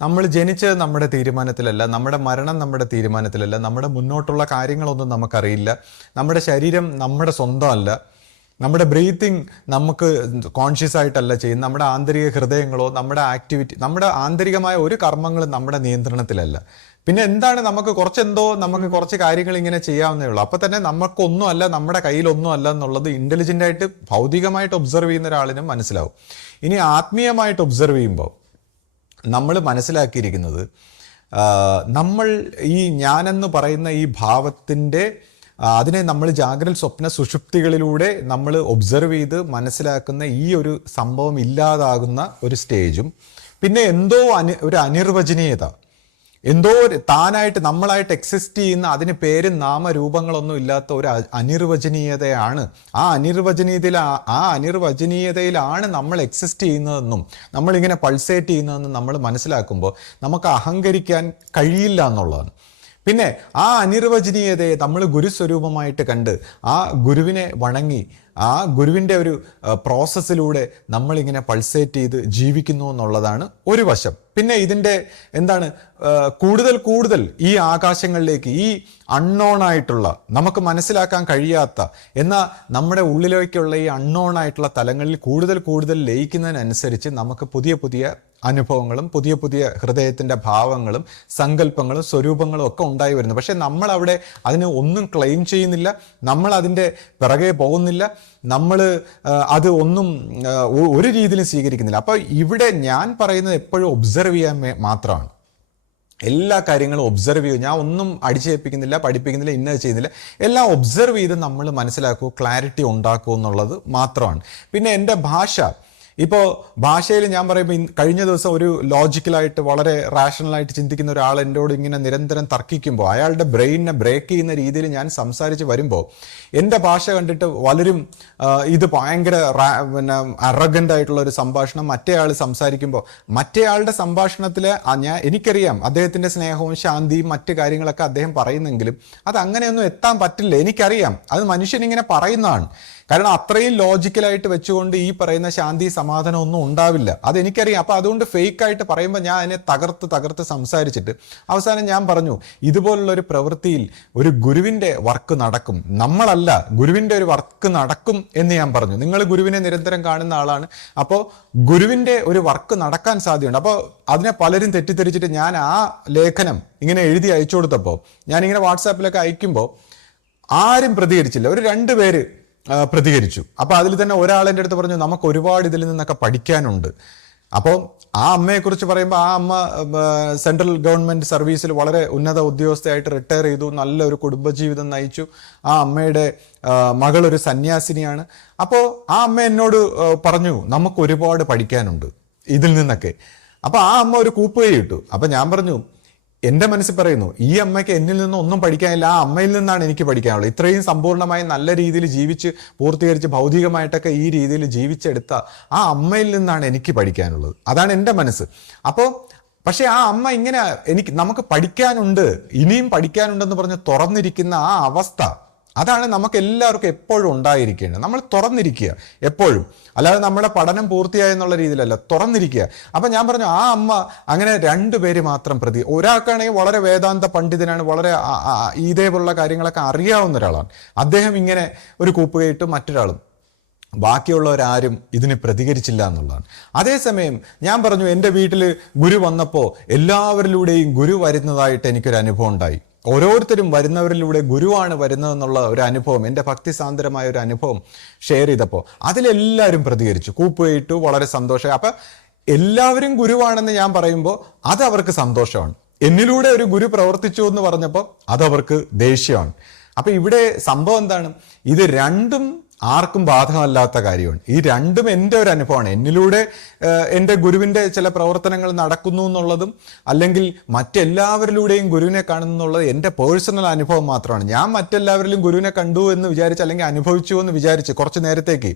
നമ്മൾ ജനിച്ചത് നമ്മുടെ തീരുമാനത്തിലല്ല, നമ്മുടെ മരണം നമ്മുടെ തീരുമാനത്തിലല്ല, നമ്മുടെ മുന്നോട്ടുള്ള കാര്യങ്ങളൊന്നും നമുക്കറിയില്ല, നമ്മുടെ ശരീരം നമ്മുടെ സ്വന്തമല്ല, നമ്മുടെ ബ്രീത്തിങ് നമുക്ക് കോൺഷ്യസ് ആയിട്ടല്ല ചെയ്യുന്നത്, നമ്മുടെ ആന്തരിക ഹൃദയങ്ങളോ നമ്മുടെ ആക്ടിവിറ്റി, നമ്മുടെ ആന്തരികമായ ഒരു കർമ്മങ്ങളും നമ്മുടെ നിയന്ത്രണത്തിലല്ല. പിന്നെ എന്താണ്, നമുക്ക് കുറച്ച് കാര്യങ്ങൾ ഇങ്ങനെ ചെയ്യാവുന്നേ ഉള്ളൂ. അപ്പൊ തന്നെ നമുക്കൊന്നും അല്ല, നമ്മുടെ കയ്യിലൊന്നും അല്ല എന്നുള്ളത് ഇന്റലിജന്റ് ആയിട്ട് ഭൗതികമായിട്ട് ഒബ്സർവ് ചെയ്യുന്ന ഒരാളിനും മനസ്സിലാവും. ഇനി ആത്മീയമായിട്ട് ഒബ്സർവ് ചെയ്യുമ്പോൾ നമ്മൾ മനസ്സിലാക്കിയിരിക്കുന്നത്, നമ്മൾ ഈ ഞാനെന്ന് പറയുന്ന ഈ ഭാവത്തിൻ്റെ അതിനെ നമ്മൾ ജാഗ്രത സ്വപ്ന സുഷുപ്തികളിലൂടെ നമ്മൾ ഒബ്സർവ് ചെയ്ത് മനസ്സിലാക്കുന്ന ഈ ഒരു സംഭവം ഇല്ലാതാകുന്ന ഒരു സ്റ്റേജും, പിന്നെ എന്തോ ഒരു അനിർവചനീയത, എന്തോ താനായിട്ട് നമ്മളായിട്ട് എക്സിസ്റ്റ് ചെയ്യുന്ന, അതിന് പേരും നാമരൂപങ്ങളൊന്നും ഇല്ലാത്ത ഒരു അനിർവചനീയതയാണ്. ആ അനിർവചനീയതയിലാണ് നമ്മൾ എക്സിസ്റ്റ് ചെയ്യുന്നതെന്നും നമ്മളിങ്ങനെ പൾസേറ്റ് ചെയ്യുന്നതെന്നും നമ്മൾ മനസ്സിലാക്കുമ്പോൾ നമുക്ക് അഹങ്കരിക്കാൻ കഴിയില്ല എന്നുള്ളതാണ്. പിന്നെ ആ അനിർവചനീയതയെ നമ്മൾ ഗുരുസ്വരൂപമായിട്ട് കണ്ട് ആ ഗുരുവിനെ വണങ്ങി ആ ഗുരുവിൻ്റെ ഒരു പ്രോസസ്സിലൂടെ നമ്മളിങ്ങനെ പൾസേറ്റ് ചെയ്ത് ജീവിക്കുന്നു എന്നുള്ളതാണ് ഒരു വശം. പിന്നെ ഇതിൻ്റെ എന്താണ് കൂടുതൽ കൂടുതൽ ഈ ആകാശങ്ങളിലേക്ക്, ഈ അൺനോൺ ആയിട്ടുള്ള, നമുക്ക് മനസ്സിലാക്കാൻ കഴിയാത്ത, എന്നാൽ നമ്മുടെ ഉള്ളിലേക്കുള്ള ഈ അൺനോൺ ആയിട്ടുള്ള തലങ്ങളിൽ കൂടുതൽ കൂടുതൽ ലയിക്കുന്നതിനനുസരിച്ച് നമുക്ക് പുതിയ പുതിയ അനുഭവങ്ങളും പുതിയ പുതിയ ഹൃദയത്തിൻ്റെ ഭാവങ്ങളും സങ്കല്പങ്ങളും സ്വരൂപങ്ങളും ഒക്കെ ഉണ്ടായി വരുന്നു. പക്ഷെ നമ്മളവിടെ അതിന് ഒന്നും ക്ലെയിം ചെയ്യുന്നില്ല, നമ്മൾ അതിൻ്റെ പിറകെ പോകുന്നില്ല, നമ്മൾ അത് ഒന്നും ഒരു രീതിയിലും സ്വീകരിക്കുന്നില്ല. അപ്പോൾ ഇവിടെ ഞാൻ പറയുന്നത് എപ്പോഴും ഒബ്സർവ് ചെയ്യാൻ മാത്രമാണ്. എല്ലാ കാര്യങ്ങളും ഒബ്സർവ് ചെയ്യും. ഞാൻ ഒന്നും അടിച്ചേൽപ്പിക്കുന്നില്ല, പഠിപ്പിക്കുന്നില്ല, ഇന്നത് ചെയ്യുന്നില്ല. എല്ലാം ഒബ്സർവ് ചെയ്ത് നമ്മൾ മനസ്സിലാക്കൂ, ക്ലാരിറ്റി ഉണ്ടാക്കൂ എന്നുള്ളത് മാത്രമാണ്. പിന്നെ എൻ്റെ ഭാഷ, ഇപ്പോൾ ഭാഷയിൽ ഞാൻ പറയുമ്പോൾ കഴിഞ്ഞ ദിവസം ഒരു ലോജിക്കലായിട്ട് വളരെ റാഷണലായിട്ട് ചിന്തിക്കുന്ന ഒരാൾ എന്നോട് ഇങ്ങനെ നിരന്തരം തർക്കിക്കുമ്പോൾ അയാളുടെ ബ്രെയിനിനെ ബ്രേക്ക് ചെയ്യുന്ന രീതിയിൽ ഞാൻ സംസാരിച്ച് വരുമ്പോൾ എൻ്റെ ഭാഷ കണ്ടിട്ട് പലരും ഇത് ഭയങ്കര അറഗൻ്റ് ആയിട്ടുള്ള ഒരു സംഭാഷണം മറ്റേ ആൾ സംസാരിക്കുമ്പോൾ മറ്റേ ആളുടെ സംഭാഷണത്തിൽ എനിക്കറിയാം അദ്ദേഹത്തിൻ്റെ സ്നേഹവും ശാന്തിയും മറ്റു കാര്യങ്ങളൊക്കെ അദ്ദേഹം പറയുന്നെങ്കിലും അത് അങ്ങനെയൊന്നും എത്താൻ പറ്റില്ല. എനിക്കറിയാം, അത് മനുഷ്യനിങ്ങനെ പറയുന്നതാണ്. കാരണം അത്രയും ലോജിക്കലായിട്ട് വെച്ചുകൊണ്ട് ഈ പറയുന്ന ശാന്തി സമാധാനം ഒന്നും ഉണ്ടാവില്ല, അതെനിക്കറിയാം. അപ്പോൾ അതുകൊണ്ട് ഫേക്കായിട്ട് പറയുമ്പോൾ ഞാൻ അതിനെ തകർത്ത് സംസാരിച്ചിട്ട് അവസാനം ഞാൻ പറഞ്ഞു, ഇതുപോലുള്ളൊരു പ്രവൃത്തിയിൽ ഒരു ഗുരുവിൻ്റെ വർക്ക് നടക്കും, നമ്മളല്ല ഗുരുവിൻ്റെ ഒരു വർക്ക് നടക്കും എന്ന് ഞാൻ പറഞ്ഞു. നിങ്ങൾ ഗുരുവിനെ നിരന്തരം കാണുന്ന ആളാണ്, അപ്പോൾ ഗുരുവിൻ്റെ ഒരു വർക്ക് നടക്കാൻ സാധ്യതയുണ്ട്. അപ്പോൾ അതിനെ പലരും തെറ്റിദ്ധരിച്ചിട്ട് ഞാൻ ആ ലേഖനം ഇങ്ങനെ എഴുതി അയച്ചു കൊടുത്തപ്പോൾ, ഞാനിങ്ങനെ വാട്സാപ്പിലൊക്കെ അയക്കുമ്പോൾ ആരും പ്രതികരിച്ചില്ല. ഒരു 2 പേര് പ്രതികരിച്ചു. അപ്പോൾ അതിൽ തന്നെ ഒരാൾ എൻ്റെ അടുത്ത് പറഞ്ഞു, നമുക്ക് ഒരുപാട് ഇതിൽ നിന്നൊക്കെ പഠിക്കാനുണ്ട്. അപ്പോൾ ആ അമ്മയെക്കുറിച്ച് പറയുമ്പോൾ ആ അമ്മ സെൻട്രൽ ഗവൺമെൻറ് സർവീസിൽ വളരെ ഉന്നത ഉദ്യോഗസ്ഥയായിട്ട് റിട്ടയർ ചെയ്തു, നല്ലൊരു കുടുംബജീവിതം നയിച്ചു. ആ അമ്മയുടെ മകളൊരു സന്യാസിനിയാണ്. അപ്പോൾ ആ അമ്മ എന്നോട് പറഞ്ഞു, നമുക്ക് ഒരുപാട് പഠിക്കാനുണ്ട് ഇതിൽ നിന്നൊക്കെ. അപ്പോൾ ആ അമ്മ ഒരു കൂപ്പുകൈ ഇട്ടു. അപ്പോൾ ഞാൻ പറഞ്ഞു, എൻ്റെ മനസ്സിൽ പറയുന്നു, ഈ അമ്മയ്ക്ക് എന്നിൽ നിന്നും ഒന്നും പഠിക്കാനില്ല, ആ അമ്മയിൽ നിന്നാണ് എനിക്ക് പഠിക്കാനുള്ളത്. ഇത്രയും സമ്പൂർണ്ണമായി നല്ല രീതിയിൽ ജീവിച്ച് പൂർത്തീകരിച്ച് ഭൗതികമായിട്ടൊക്കെ ഈ രീതിയിൽ ജീവിച്ചെടുത്ത ആ അമ്മയിൽ നിന്നാണ് എനിക്ക് പഠിക്കാനുള്ളത്. അതാണ് എൻ്റെ മനസ്സ്. അപ്പോൾ പക്ഷെ ആ അമ്മ ഇങ്ങനെ നമുക്ക് പഠിക്കാനുണ്ട്, ഇനിയും പഠിക്കാനുണ്ടെന്ന് പറഞ്ഞ് തുറന്നിരിക്കുന്ന ആ അവസ്ഥ, അതാണ് നമുക്ക് എല്ലാവർക്കും എപ്പോഴും ഉണ്ടായിരിക്കേണ്ടത്. നമ്മൾ തുറന്നിരിക്കുക എപ്പോഴും, അല്ലാതെ നമ്മുടെ പഠനം പൂർത്തിയായെന്നുള്ള രീതിയിലല്ല, തുറന്നിരിക്കുക. അപ്പം ഞാൻ പറഞ്ഞു, ആ അമ്മ അങ്ങനെ 2 പേര് മാത്രം ഒരാൾക്കാണെങ്കിൽ വളരെ വേദാന്ത പണ്ഡിതനാണ്, വളരെ ഇതേപോലുള്ള കാര്യങ്ങളൊക്കെ അറിയാവുന്ന ഒരാളാണ്, അദ്ദേഹം ഇങ്ങനെ ഒരു കൂപ്പുകയിട്ട്, മറ്റൊരാളും ബാക്കിയുള്ളവരാരും ഇതിന് പ്രതികരിച്ചില്ല എന്നുള്ളതാണ്. അതേസമയം ഞാൻ പറഞ്ഞു, എൻ്റെ വീട്ടിൽ ഗുരു വന്നപ്പോൾ എല്ലാവരിലൂടെയും ഗുരു വരുന്നതായിട്ട് എനിക്കൊരു അനുഭവം ഉണ്ടായി. ഓരോരുത്തരും വരുന്നവരിലൂടെ ഗുരുവാണ് വരുന്നതെന്നുള്ള ഒരു അനുഭവം, എൻ്റെ ഭക്തിസാന്ദ്രമായ ഒരു അനുഭവം ഷെയർ ചെയ്തപ്പോൾ അതിലെല്ലാവരും പ്രതികരിച്ചു, കൂപ്പുകയിട്ടു, വളരെ സന്തോഷം. അപ്പം എല്ലാവരും ഗുരുവാണെന്ന് ഞാൻ പറയുമ്പോൾ അത് അവർക്ക് സന്തോഷമാണ്. എന്നിലൂടെ ഒരു ഗുരു പ്രവർത്തിച്ചു എന്ന് പറഞ്ഞപ്പോൾ അതവർക്ക് ദേഷ്യമാണ്. അപ്പം ഇവിടെ സംഭവം എന്താണ്? ഇത് രണ്ടും ആർക്കും ബാധകമല്ലാത്ത കാര്യമാണ്. ഈ രണ്ടും എൻ്റെ ഒരു അനുഭവമാണ്. എന്നിലൂടെ എൻ്റെ ഗുരുവിൻ്റെ ചില പ്രവർത്തനങ്ങൾ നടക്കുന്നു എന്നുള്ളതും, അല്ലെങ്കിൽ മറ്റെല്ലാവരിലൂടെയും ഗുരുവിനെ കാണുന്നു എന്നുള്ളത് എൻ്റെ പേഴ്സണൽ അനുഭവം മാത്രമാണ്. ഞാൻ മറ്റെല്ലാവരിലും ഗുരുവിനെ കണ്ടു എന്ന് വിചാരിച്ച്, അല്ലെങ്കിൽ അനുഭവിച്ചു എന്ന് വിചാരിച്ച് കുറച്ച് നേരത്തേക്ക്,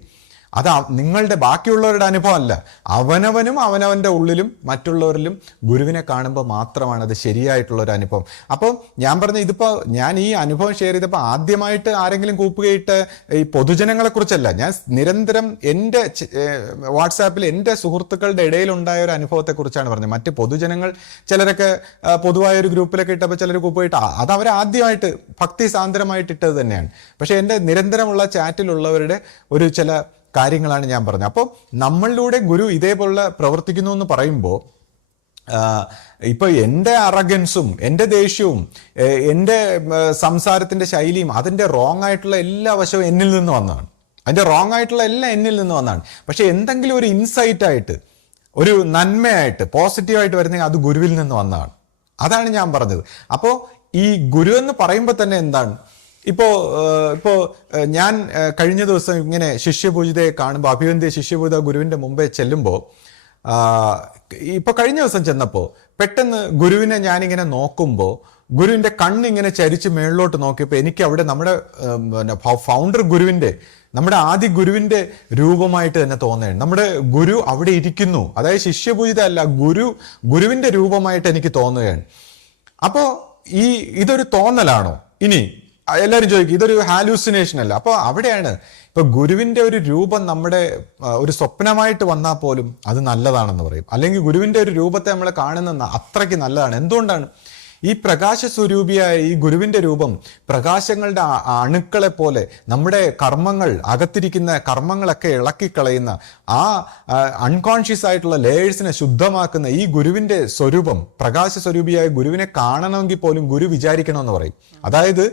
അത് നിങ്ങളുടെ ബാക്കിയുള്ളവരുടെ അനുഭവമല്ല. അവനവനും അവനവൻ്റെ ഉള്ളിലും മറ്റുള്ളവരിലും ഗുരുവിനെ കാണുമ്പോൾ മാത്രമാണ് അത് ശരിയായിട്ടുള്ള ഒരു അനുഭവം. അപ്പോൾ ഞാൻ പറഞ്ഞ, ഇതിപ്പോൾ ഞാൻ ഈ അനുഭവം ഷെയർ ചെയ്തപ്പോൾ ആദ്യമായിട്ട് ആരെങ്കിലും കൂപ്പുകയിട്ട് ഈ പൊതുജനങ്ങളെക്കുറിച്ചല്ല, ഞാൻ നിരന്തരം എൻ്റെ വാട്സാപ്പിൽ എൻ്റെ സുഹൃത്തുക്കളുടെ ഇടയിലുണ്ടായ ഒരു അനുഭവത്തെക്കുറിച്ചാണ് പറഞ്ഞത്. മറ്റ് പൊതുജനങ്ങൾ ചിലരൊക്കെ പൊതുവായ ഒരു ഗ്രൂപ്പിലൊക്കെ ഇട്ടപ്പോൾ ചിലർ കൂപ്പുകയിട്ട്, അത് അവർ ആദ്യമായിട്ട് ഭക്തി സാന്ദ്രമായിട്ട് ഇട്ടത് തന്നെയാണ്. പക്ഷേ എൻ്റെ നിരന്തരമുള്ള ചാറ്റിലുള്ളവരുടെ ഒരു ചില കാര്യങ്ങളാണ് ഞാൻ പറഞ്ഞത്. അപ്പോൾ നമ്മളിലൂടെ ഗുരു ഇതേപോലെ പ്രവർത്തിക്കുന്നു എന്ന് പറയുമ്പോൾ, ഇപ്പോൾ എൻ്റെ അറഗൻസും എൻ്റെ ദേഷ്യവും എൻ്റെ സംസാരത്തിൻ്റെ ശൈലിയും അതിൻ്റെ റോങ് ആയിട്ടുള്ള എല്ലാ വശവും എന്നിൽ നിന്ന് വന്നതാണ്. അതിൻ്റെ റോങ് ആയിട്ടുള്ള എല്ലാം എന്നിൽ നിന്ന് വന്നതാണ്. പക്ഷെ എന്തെങ്കിലും ഒരു ഇൻസൈറ്റ് ആയിട്ട്, ഒരു നന്മയായിട്ട്, പോസിറ്റീവായിട്ട് വരുന്നെങ്കിൽ അത് ഗുരുവിൽ നിന്ന് വന്നതാണ്. അതാണ് ഞാൻ പറഞ്ഞത്. അപ്പോൾ ഈ ഗുരു എന്ന് പറയുമ്പോൾ തന്നെ എന്താണ്, ഇപ്പോൾ ഞാൻ കഴിഞ്ഞ ദിവസം ഇങ്ങനെ ശിഷ്യപൂജിതയെ കാണുമ്പോൾ, അഭിവന്ദ്യ ശിഷ്യപൂജിത ഗുരുവിൻ്റെ മുമ്പേ ചെല്ലുമ്പോൾ, ഇപ്പോൾ കഴിഞ്ഞ ദിവസം ചെന്നപ്പോൾ പെട്ടെന്ന് ഗുരുവിനെ ഞാനിങ്ങനെ നോക്കുമ്പോൾ ഗുരുവിൻ്റെ കണ്ണിങ്ങനെ ചരിച്ച് മേളിലോട്ട് നോക്കിയപ്പോൾ എനിക്ക് അവിടെ നമ്മുടെ ഫൗണ്ടർ ഗുരുവിൻ്റെ, നമ്മുടെ ആദ്യ ഗുരുവിൻ്റെ രൂപമായിട്ട് തന്നെ തോന്നുകയാണ്. നമ്മുടെ ഗുരു അവിടെ ഇരിക്കുന്നു, അതായത് ശിഷ്യപൂജിത അല്ല, ഗുരുവിൻ്റെ രൂപമായിട്ട് എനിക്ക് തോന്നുകയാണ്. അപ്പോൾ ഇതൊരു തോന്നലാണോ? ഇനി എല്ലാവരും ചോദിക്കും ഇതൊരു ഹാലൂസിനേഷൻ അല്ല. അപ്പോൾ അവിടെയാണ് ഇപ്പൊ ഗുരുവിന്റെ ഒരു രൂപം നമ്മുടെ ഒരു സ്വപ്നമായിട്ട് വന്നാൽ പോലും അത് നല്ലതാണെന്ന് പറയും. അല്ലെങ്കിൽ ഗുരുവിന്റെ ഒരു രൂപത്തെ നമ്മൾ കാണുന്ന അത്രയ്ക്ക് നല്ലതാണ്. എന്തുകൊണ്ടാണ്? ഈ പ്രകാശ സ്വരൂപിയായ ഈ ഗുരുവിന്റെ രൂപം പ്രകാശങ്ങളുടെ അണുക്കളെ പോലെ നമ്മുടെ കർമ്മങ്ങൾ, അകത്തിരിക്കുന്ന കർമ്മങ്ങളൊക്കെ ഇളക്കിക്കളയുന്ന, ആ അൺകോൺഷ്യസ് ആയിട്ടുള്ള ലേയേഴ്സിനെ ശുദ്ധമാക്കുന്ന ഈ ഗുരുവിന്റെ സ്വരൂപം, പ്രകാശ സ്വരൂപിയായ ഗുരുവിനെ കാണണമെങ്കിൽ പോലും ഗുരു വിചാരിക്കണമെന്ന് പറയും. അതായത്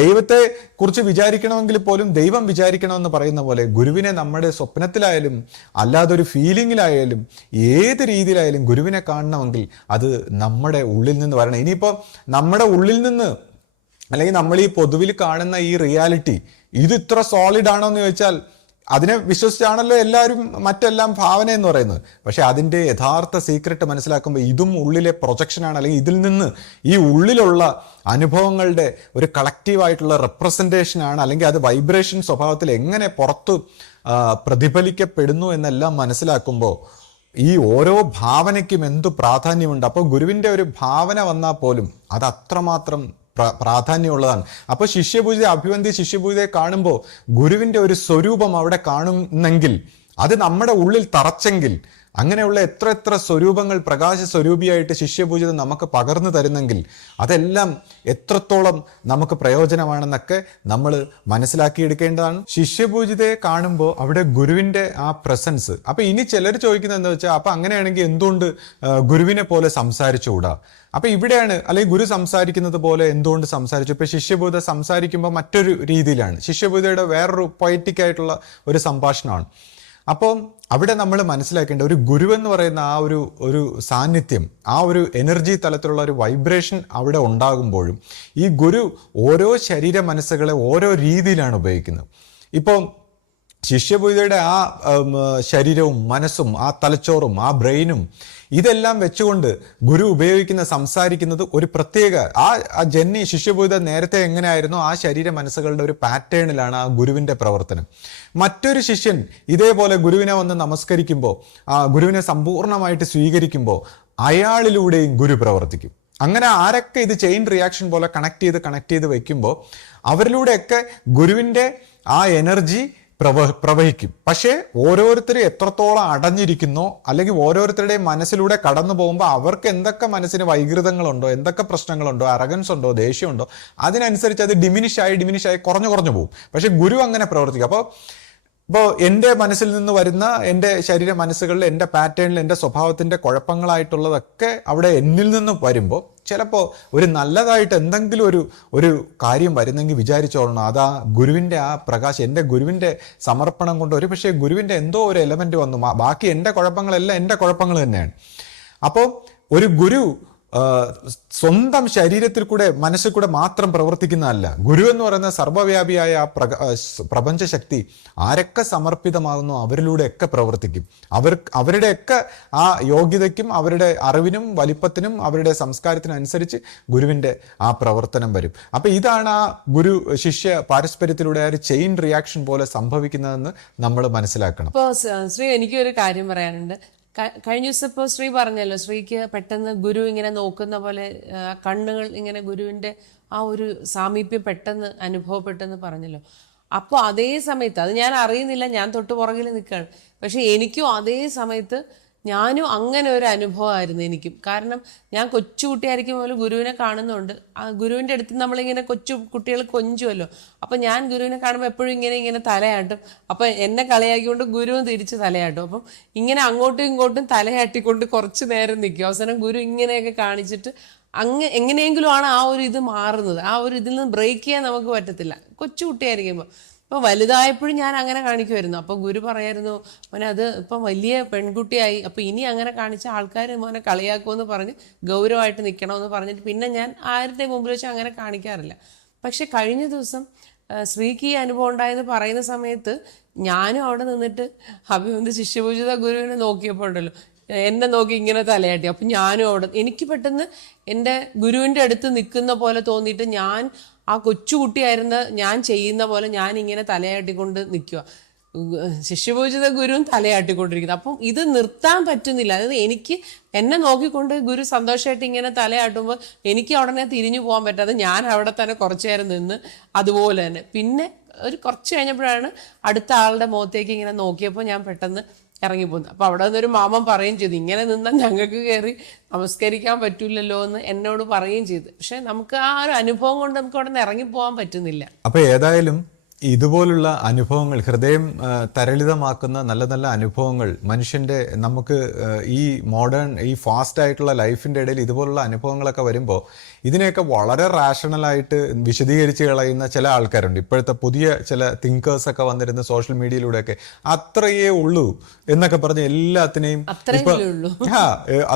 ദൈവത്തെ കുറിച്ച് വിചാരിക്കണമെങ്കിൽ പോലും ദൈവം വിചാരിക്കണമെന്ന് പറയുന്ന പോലെ ഗുരുവിനെ നമ്മുടെ സ്വപ്നത്തിലായാലും അല്ലാതെ ഒരു ഫീലിങ്ങിലായാലും ഏത് രീതിയിലായാലും ഗുരുവിനെ കാണണമെങ്കിൽ അത് നമ്മുടെ ഉള്ളിൽ നിന്ന് വരണം. ഇനിയിപ്പോൾ നമ്മുടെ ഉള്ളിൽ നിന്ന്, അല്ലെങ്കിൽ നമ്മൾ ഈ പൊതുവിൽ കാണുന്ന ഈ റിയാലിറ്റി ഇത് ഇത്ര സോളിഡ് ആണോ എന്ന് ചോദിച്ചാൽ അതിനെ വിശ്വസിച്ചാണല്ലോ എല്ലാവരും മറ്റെല്ലാം ഭാവന എന്ന് പറയുന്നത്. പക്ഷെ അതിൻ്റെ യഥാർത്ഥ സീക്രട്ട് മനസ്സിലാക്കുമ്പോൾ ഇതും ഉള്ളിലെ പ്രൊജക്ഷനാണ്. അല്ലെങ്കിൽ ഇതിൽ നിന്ന് ഈ ഉള്ളിലുള്ള അനുഭവങ്ങളുടെ ഒരു കളക്റ്റീവായിട്ടുള്ള റെപ്രസെൻറ്റേഷനാണ്. അല്ലെങ്കിൽ അത് വൈബ്രേഷൻ സ്വഭാവത്തിൽ എങ്ങനെ പുറത്ത് പ്രതിഫലിക്കപ്പെടുന്നു എന്നെല്ലാം മനസ്സിലാക്കുമ്പോൾ ഈ ഓരോ ഭാവനയ്ക്കും എന്തു പ്രാധാന്യമുണ്ട്. അപ്പോൾ ഗുരുവിൻ്റെ ഒരു ഭാവന വന്നാൽ പോലും അത് അത്രമാത്രം പ്രാധാന്യമുള്ളതാണ്. അപ്പോൾ ശിഷ്യപൂജിത, അഭിവന്തി ശിഷ്യപൂജിതയെ കാണുമ്പോൾ ഗുരുവിൻ്റെ ഒരു സ്വരൂപം അവിടെ കാണുന്നെങ്കിൽ, അത് നമ്മുടെ ഉള്ളിൽ തറച്ചെങ്കിൽ, അങ്ങനെയുള്ള എത്ര സ്വരൂപങ്ങൾ പ്രകാശ സ്വരൂപിയായിട്ട് ശിഷ്യപൂജിത നമുക്ക് പകർന്നു തരുന്നെങ്കിൽ അതെല്ലാം എത്രത്തോളം നമുക്ക് പ്രയോജനമാണെന്നൊക്കെ നമ്മൾ മനസ്സിലാക്കിയെടുക്കേണ്ടതാണ്. ശിഷ്യപൂജിതയെ കാണുമ്പോൾ അവിടെ ഗുരുവിൻ്റെ ആ പ്രസൻസ്. അപ്പൊ ഇനി ചിലർ ചോദിക്കുന്നത് എന്താ വെച്ചാൽ, അപ്പൊ അങ്ങനെയാണെങ്കിൽ എന്തുകൊണ്ട് ഗുരുവിനെ പോലെ സംസാരിച്ചുകൂടാ? അപ്പൊ ഇവിടെയാണ്, അല്ലെങ്കിൽ ഗുരു സംസാരിക്കുന്നത് പോലെ എന്തുകൊണ്ട് സംസാരിച്ചു? ഇപ്പൊ ശിഷ്യപൂജിത സംസാരിക്കുമ്പോൾ മറ്റൊരു രീതിയിലാണ്. ശിഷ്യപൂജിതയുടെ വേറൊരു പൊയറ്റിക് ആയിട്ടുള്ള ഒരു സംഭാഷണമാണ്. അപ്പോൾ അവിടെ നമ്മൾ മനസ്സിലാക്കേണ്ട ഒരു ഗുരു എന്ന് പറയുന്ന ആ ഒരു സാന്നിധ്യം, ആ ഒരു എനർജി തലത്തിലുള്ള ഒരു വൈബ്രേഷൻ അവിടെ ഉണ്ടാകുമ്പോഴും ഈ ഗുരു ഓരോ ശരീര മനസ്സുകളെ ഓരോ രീതിയിലാണ് ഉപയോഗിക്കുന്നത്. ഇപ്പോൾ ശിഷ്യപൂജിതയുടെ ആ ശരീരവും മനസ്സും ആ തലച്ചോറും ആ ബ്രെയിനും ഇതെല്ലാം വെച്ചുകൊണ്ട് ഗുരു സംസാരിക്കുന്നത് ഒരു പ്രത്യേക ആ ജന്നി ശിഷ്യപൂജിത നേരത്തെ എങ്ങനെയായിരുന്നോ ആ ശരീര മനസ്സുകളുടെ ഒരു പാറ്റേണിലാണ് ആ ഗുരുവിൻ്റെ പ്രവർത്തനം. മറ്റൊരു ശിഷ്യൻ ഇതേപോലെ ഗുരുവിനെ വന്ന് നമസ്കരിക്കുമ്പോൾ, ഗുരുവിനെ സമ്പൂർണ്ണമായിട്ട് സ്വീകരിക്കുമ്പോൾ അയാളിലൂടെയും ഗുരു പ്രവർത്തിക്കും. അങ്ങനെ ആരൊക്കെ ഇത് ചെയിൻ റിയാക്ഷൻ പോലെ കണക്ട് ചെയ്ത് വെക്കുമ്പോൾ അവരിലൂടെയൊക്കെ ഗുരുവിൻ്റെ ആ എനർജി പ്രവഹിക്കും. പക്ഷേ ഓരോരുത്തരും എത്രത്തോളം അടഞ്ഞിരിക്കുന്നോ, അല്ലെങ്കിൽ ഓരോരുത്തരുടെയും മനസ്സിലൂടെ കടന്നു പോകുമ്പോൾ അവർക്ക് എന്തൊക്കെ മനസ്സിന് വൈകൃതങ്ങളുണ്ടോ, എന്തൊക്കെ പ്രശ്നങ്ങളുണ്ടോ, അറഗൻസ് ഉണ്ടോ, ദേഷ്യമുണ്ടോ, അതിനനുസരിച്ച് അത് ഡിമിനിഷായി കുറഞ്ഞു പോകും. പക്ഷെ ഗുരു അങ്ങനെ പ്രവർത്തിക്കും. അപ്പോൾ എൻ്റെ മനസ്സിൽ നിന്ന് വരുന്ന എൻ്റെ ശരീര മനസ്സുകളിൽ, എൻ്റെ പാറ്റേണിൽ, എൻ്റെ സ്വഭാവത്തിൻ്റെ കുഴപ്പങ്ങളായിട്ടുള്ളതൊക്കെ അവിടെ എന്നിൽ നിന്ന് വരുമ്പോൾ ചിലപ്പോൾ ഒരു നല്ലതായിട്ട് എന്തെങ്കിലും ഒരു കാര്യം വരുന്നെങ്കിൽ വിചാരിച്ചോളണം അതാ ഗുരുവിൻ്റെ ആ പ്രകാശം, എൻ്റെ ഗുരുവിൻ്റെ സമർപ്പണം കൊണ്ട് ഒരു പക്ഷേ ഗുരുവിൻ്റെ എന്തോ ഒരു എലമെന്റ് വന്നു. ബാക്കി എൻ്റെ കുഴപ്പങ്ങളെല്ലാം എൻ്റെ കുഴപ്പങ്ങൾ തന്നെയാണ്. അപ്പോൾ ഒരു ഗുരു സ്വന്തം ശരീരത്തിൽ കൂടെ, മനസ്സിൽ കൂടെ മാത്രം പ്രവർത്തിക്കുന്നതല്ല. ഗുരു എന്ന് പറയുന്ന സർവ്വവ്യാപിയായ ആ പ്രപഞ്ചശക്തി ആരൊക്കെ സമർപ്പിതമാകുന്നു അവരിലൂടെയൊക്കെ പ്രവർത്തിക്കും. അവരുടെയൊക്കെ ആ യോഗ്യതയ്ക്കും അവരുടെ അറിവിനും വലിപ്പത്തിനും അവരുടെ സംസ്കാരത്തിനും അനുസരിച്ച് ഗുരുവിൻ്റെ ആ പ്രവർത്തനം വരും. അപ്പം ഇതാണ് ആ ഗുരു ശിഷ്യ പാരസ്പര്യത്തിലൂടെ ആ ഒരു ചെയിൻ റിയാക്ഷൻ പോലെ സംഭവിക്കുന്നതെന്ന് നമ്മൾ മനസ്സിലാക്കണം. ഇപ്പോൾ ശ്രീ, എനിക്കൊരു കാര്യം പറയാനുണ്ട്. കഴിഞ്ഞ ദിവസം ഇപ്പോൾ ശ്രീ പറഞ്ഞല്ലോ, ശ്രീക്ക് പെട്ടെന്ന് ഗുരു ഇങ്ങനെ നോക്കുന്ന പോലെ കണ്ണുകൾ ഇങ്ങനെ ഗുരുവിൻ്റെ ആ ഒരു സാമീപ്യം പെട്ടെന്ന് അനുഭവപ്പെട്ടെന്ന് പറഞ്ഞല്ലോ. അപ്പോൾ അതേ സമയത്ത് അത് ഞാൻ അറിയുന്നില്ല, ഞാൻ തൊട്ട് പുറകിൽ നിൽക്കുകയാണ്. പക്ഷെ എനിക്കും അതേ സമയത്ത് ഞാനും അങ്ങനെ ഒരു അനുഭവമായിരുന്നു എനിക്കും. കാരണം ഞാൻ കൊച്ചുകുട്ടിയായിരിക്കും പോലും ഗുരുവിനെ കാണുന്നുണ്ട്. ആ ഗുരുവിൻ്റെ അടുത്ത് നമ്മളിങ്ങനെ കൊച്ചു കുട്ടികൾ കൊഞ്ചുമല്ലോ. അപ്പം ഞാൻ ഗുരുവിനെ കാണുമ്പോൾ എപ്പോഴും ഇങ്ങനെ തലയാട്ടും. അപ്പം എന്നെ കളിയാക്കിക്കൊണ്ട് ഗുരുവും തിരിച്ച് തലയാട്ടും. അപ്പം ഇങ്ങനെ അങ്ങോട്ടും ഇങ്ങോട്ടും തലയാട്ടിക്കൊണ്ട് കുറച്ച് നേരം നിൽക്കും. അവസാനം ഗുരു ഇങ്ങനെയൊക്കെ കാണിച്ചിട്ട് എങ്ങനെയെങ്കിലും ആണ് ആ ഒരു ഇത് മാറുന്നത്. ആ ഒരു ഇതിൽ നിന്ന് ബ്രേക്ക് ചെയ്യാൻ നമുക്ക് പറ്റത്തില്ല കൊച്ചുകുട്ടിയായിരിക്കുമ്പോൾ. ഇപ്പോൾ വലുതായപ്പോഴും ഞാൻ അങ്ങനെ കാണിക്കുമായിരുന്നു. അപ്പോൾ ഗുരു പറയായിരുന്നു, മോനെ അത് ഇപ്പം വലിയ പെൺകുട്ടിയായി, അപ്പോൾ ഇനി അങ്ങനെ കാണിച്ച ആൾക്കാർ മോനെ കളിയാക്കുമെന്ന് പറഞ്ഞ് ഗൗരവമായിട്ട് നിൽക്കണമെന്ന് പറഞ്ഞിട്ട് പിന്നെ ഞാൻ ആരുടെ മുമ്പിൽ വെച്ച് അങ്ങനെ കാണിക്കാറില്ല. പക്ഷെ കഴിഞ്ഞ ദിവസം ശ്രീക്ക് ഈ അനുഭവം ഉണ്ടായെന്ന് പറയുന്ന സമയത്ത് ഞാനും അവിടെ നിന്നിട്ട് അഭിവന്തി ശിഷ്യപൂജിത ഗുരുവിനെ നോക്കിയപ്പോൾ ഉണ്ടല്ലോ, എന്നെ നോക്കി ഇങ്ങനെ തലയാട്ടി. അപ്പം ഞാനും അവിടെ, എനിക്ക് പെട്ടെന്ന് എൻ്റെ ഗുരുവിൻ്റെ അടുത്ത് നിൽക്കുന്ന പോലെ തോന്നിയിട്ട് ഞാൻ ആ കൊച്ചുകുട്ടിയായിരുന്ന ഞാൻ ചെയ്യുന്ന പോലെ ഞാൻ ഇങ്ങനെ തലയാട്ടിക്കൊണ്ട് നിൽക്കുക. ശിഷ്യപൂജിത ഗുരുവും തലയാട്ടിക്കൊണ്ടിരിക്കുന്നത്. അപ്പം ഇത് നിർത്താൻ പറ്റുന്നില്ല. അതായത് എനിക്ക് എന്നെ നോക്കിക്കൊണ്ട് ഗുരു സന്തോഷമായിട്ട് ഇങ്ങനെ തലയാട്ടുമ്പോൾ എനിക്ക് ഉടനെ തിരിഞ്ഞു പോകാൻ പറ്റാതെ ഞാൻ അവിടെ തന്നെ കുറച്ചു നേരം നിന്ന് അതുപോലെ തന്നെ പിന്നെ ഒരു കുറച്ച് കഴിഞ്ഞപ്പോഴാണ് അടുത്ത ആളുടെ മുഖത്തേക്ക് ഇങ്ങനെ നോക്കിയപ്പോൾ ഞാൻ പെട്ടെന്ന് ഇറങ്ങിപ്പോന്നു. അപ്പോൾ അവിടെ നിന്നൊരു മാമൻ പറയുകയും ചെയ്തു, ഇങ്ങനെ നിന്നാൽ ഞങ്ങൾക്ക് കയറി നമസ്കരിക്കാൻ പറ്റില്ലല്ലോ എന്ന് എന്നോട് പറയുകയും ചെയ്തു. പക്ഷെ നമുക്ക് ആ ഒരു അനുഭവം കൊണ്ട് നമുക്ക് അവിടെ നിന്ന് ഇറങ്ങിപ്പോകാൻ പറ്റുന്നില്ല. അപ്പോൾ ഏതായാലും ഇതുപോലുള്ള അനുഭവങ്ങൾ, ഹൃദയം തരളിതമാക്കുന്ന നല്ല നല്ല അനുഭവങ്ങൾ മനുഷ്യൻ്റെ, നമുക്ക് ഈ മോഡേൺ ഈ ഫാസ്റ്റ് ആയിട്ടുള്ള ലൈഫിൻ്റെ ഇടയിൽ ഇതുപോലുള്ള അനുഭവങ്ങളൊക്കെ വരുമ്പോൾ ഇതിനെയൊക്കെ വളരെ റാഷണലായിട്ട് വിശദീകരിച്ച് കളയുന്ന ചില ആൾക്കാരുണ്ട്. ഇപ്പോഴത്തെ പുതിയ ചില തിങ്കേഴ്സൊക്കെ വന്നിരുന്ന സോഷ്യൽ മീഡിയയിലൂടെയൊക്കെ അത്രയേ ഉള്ളൂ എന്നൊക്കെ പറഞ്ഞ് എല്ലാത്തിനെയും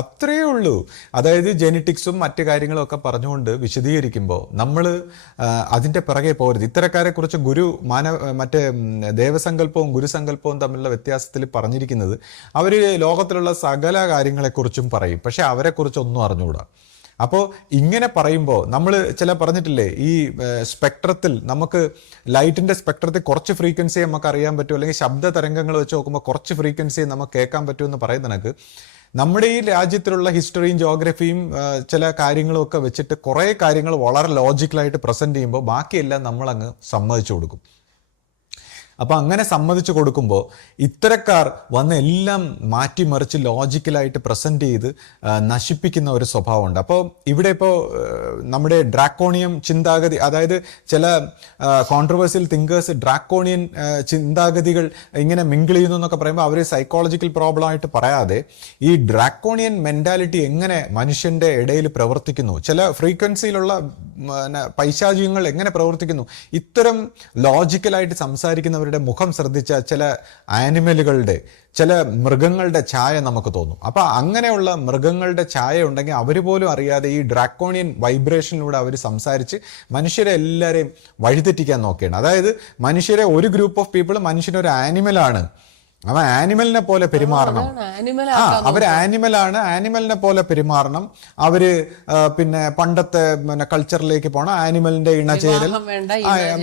അത്രയേ ഉള്ളൂ, അതായത് ജെനറ്റിക്സും മറ്റു കാര്യങ്ങളും ഒക്കെ പറഞ്ഞുകൊണ്ട് വിശദീകരിക്കുമ്പോൾ നമ്മൾ അതിൻ്റെ പിറകെ പോകരുത്. ഇത്തരക്കാരെ കുറിച്ച് മറ്റേ ദേവസങ്കല്പവും ഗുരുസങ്കല്പവും തമ്മിലുള്ള വ്യത്യാസത്തിൽ പറഞ്ഞിരിക്കുന്നത് അവർ ലോകത്തിലുള്ള സകല കാര്യങ്ങളെക്കുറിച്ചും പറയും, പക്ഷെ അവരെക്കുറിച്ചൊന്നും അറിഞ്ഞുകൂടാ. അപ്പോൾ ഇങ്ങനെ പറയുമ്പോൾ നമ്മൾ പറഞ്ഞിട്ടില്ലേ, ഈ സ്പെക്ട്രത്തിൽ നമുക്ക് ലൈറ്റിൻ്റെ സ്പെക്ട്രത്തിൽ കുറച്ച് ഫ്രീക്വൻസി നമുക്ക് അറിയാൻ പറ്റും, അല്ലെങ്കിൽ ശബ്ദ തരംഗങ്ങൾ വെച്ച് നോക്കുമ്പോൾ കുറച്ച് ഫ്രീക്വൻസി നമുക്ക് കേൾക്കാൻ പറ്റുമെന്ന് പറയുന്ന കണക്ക് നമ്മുടെ ഈ രാജ്യത്തിലുള്ള ഹിസ്റ്ററിയും ജോഗ്രഫിയും ചില കാര്യങ്ങളും ഒക്കെ വെച്ചിട്ട് കുറേ കാര്യങ്ങൾ വളരെ ലോജിക്കലായിട്ട് പ്രസൻറ്റ് ചെയ്യുമ്പോൾ ബാക്കിയെല്ലാം നമ്മളങ്ങ് സമ്മതിച്ചു കൊടുക്കും. അപ്പോൾ അങ്ങനെ സമ്മതിച്ചു കൊടുക്കുമ്പോൾ ഇത്തരക്കാർ വന്ന് എല്ലാം മാറ്റിമറിച്ച് ലോജിക്കലായിട്ട് പ്രസൻറ്റ് ചെയ്ത് നശിപ്പിക്കുന്ന ഒരു സ്വഭാവമുണ്ട്. അപ്പോൾ ഇവിടെ ഇപ്പോൾ നമ്മുടെ ഡ്രാക്കോണിയം ചിന്താഗതി, അതായത് ചില കോൺട്രവേഴ്സ്യൽ തിങ്കേഴ്സ് ഡ്രാക്കോണിയൻ ചിന്താഗതികൾ ഇങ്ങനെ മിങ്കിൾ ചെയ്യുന്നു എന്നൊക്കെ പറയുമ്പോൾ അവർ സൈക്കോളജിക്കൽ പ്രോബ്ലം ആയിട്ട് പറയാതെ ഈ ഡ്രാക്കോണിയൻ മെൻറ്റാലിറ്റി എങ്ങനെ മനുഷ്യൻ്റെ ഇടയിൽ പ്രവർത്തിക്കുന്നു, ചില ഫ്രീക്വൻസിയിലുള്ള പൈശാചികങ്ങൾ എങ്ങനെ പ്രവർത്തിക്കുന്നു, ഇത്തരം ലോജിക്കലായിട്ട് സംസാരിക്കുന്നവരുടെ മുഖം ശ്രദ്ധിച്ച ചില ആനിമലുകളുടെ, ചില മൃഗങ്ങളുടെ ഛായ നമുക്ക് തോന്നും. അപ്പോൾ അങ്ങനെയുള്ള മൃഗങ്ങളുടെ ഛായ ഉണ്ടെങ്കിൽ അവർ പോലും അറിയാതെ ഈ ഡ്രാക്കോണിയൻ വൈബ്രേഷനിലൂടെ അവർ സംസാരിച്ച് മനുഷ്യരെ എല്ലാവരെയും വഴിതെറ്റിക്കാൻ നോക്കുകയാണ്. അതായത് മനുഷ്യരെ, ഒരു ഗ്രൂപ്പ് ഓഫ് പീപ്പിൾ മനുഷ്യനൊരു ആനിമലാണ്, അവൻ ആനിമലിനെ പോലെ പെരുമാറണം, അവർ ആനിമലാണ്, ആനിമലിനെ പോലെ പെരുമാറണം, അവര് പിന്നെ പണ്ടത്തെ കൾച്ചറിലേക്ക് പോകണം, ആനിമലിന്റെ ഇണചേരൽ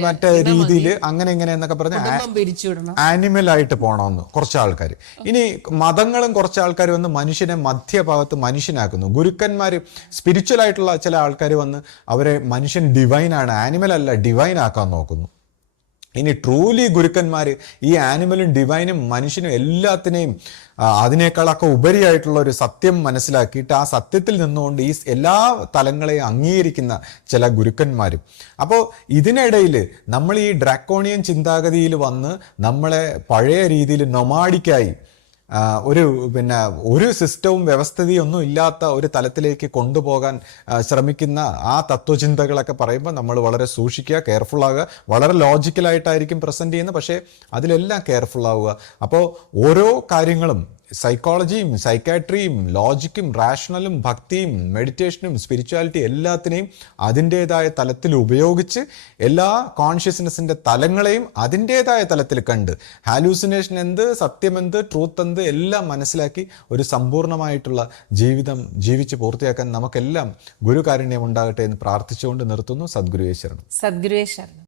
മറ്റേ രീതിയിൽ അങ്ങനെ ഇങ്ങനെ എന്നൊക്കെ പറഞ്ഞ് ആനിമലായിട്ട് പോകണമെന്ന് കുറച്ച് ആൾക്കാർ. ഇനി മതങ്ങളും കുറച്ച് ആൾക്കാർ വന്ന് മനുഷ്യനെ മധ്യഭാഗത്ത് മനുഷ്യനാക്കുന്നു. ഗുരുക്കന്മാർ, സ്പിരിച്വൽ ആയിട്ടുള്ള ചില ആൾക്കാർ വന്ന് അവരെ മനുഷ്യൻ ഡിവൈനാണ്, ആനിമൽ അല്ല ഡിവൈൻ ആക്കാൻ നോക്കുന്നു. ഇനി ട്രൂലി ഗുരുക്കന്മാർ ഈ ആനിമലും ഡിവൈനും മനുഷ്യനും എല്ലാത്തിനെയും അതിനേക്കാളൊക്കെ ഉപരിയായിട്ടുള്ള ഒരു സത്യം മനസ്സിലാക്കിയിട്ട് ആ സത്യത്തിൽ നിന്നുകൊണ്ട് ഈ എല്ലാ തലങ്ങളെയും അംഗീകരിക്കുന്ന ചില ഗുരുക്കന്മാരും. അപ്പോൾ ഇതിനിടയിൽ നമ്മൾ ഈ ഡ്രാക്കോണിയൻ ചിന്താഗതിയിൽ വന്ന് നമ്മളെ പഴയ രീതിയിൽ നൊമാഡിക്കായി ഒരു സിസ്റ്റവും വ്യവസ്ഥിതിയും ഒന്നും ഇല്ലാത്ത ഒരു തലത്തിലേക്ക് കൊണ്ടുപോകാൻ ശ്രമിക്കുന്ന ആ തത്വചിന്തകളൊക്കെ പറയുമ്പോൾ നമ്മൾ വളരെ സൂക്ഷിക്കുക, കെയർഫുൾ ആവുക. വളരെ ലോജിക്കലായിട്ടായിരിക്കും പ്രസൻറ്റ് ചെയ്യുന്നത്, പക്ഷേ അതിലെല്ലാം കെയർഫുൾ ആവുക. അപ്പോൾ ഓരോ കാര്യങ്ങളും സൈക്കോളജിയും സൈക്കാട്രിയും ലോജിക്കും റാഷണലും ഭക്തിയും മെഡിറ്റേഷനും സ്പിരിച്വാലിറ്റി എല്ലാത്തിനെയും അതിൻ്റേതായ തലത്തിൽ ഉപയോഗിച്ച് എല്ലാ കോൺഷ്യസ്നെസ്സിൻ്റെ തലങ്ങളെയും അതിൻ്റേതായ തലത്തിൽ കണ്ട് ഹാലൂസിനേഷൻ എന്ത്, സത്യമെന്ത്, ട്രൂത്ത് എന്ത് എല്ലാം മനസ്സിലാക്കി ഒരു സമ്പൂർണ്ണമായിട്ടുള്ള ജീവിതം ജീവിച്ച് പൂർത്തിയാക്കാൻ നമുക്കെല്ലാം ഗുരുകാരുണ്യം ഉണ്ടാകട്ടെ എന്ന് പ്രാർത്ഥിച്ചുകൊണ്ട് നിർത്തുന്നു. സദ്ഗുരുവേ ശരണം. സദ്ഗുരുവേ ശരണം.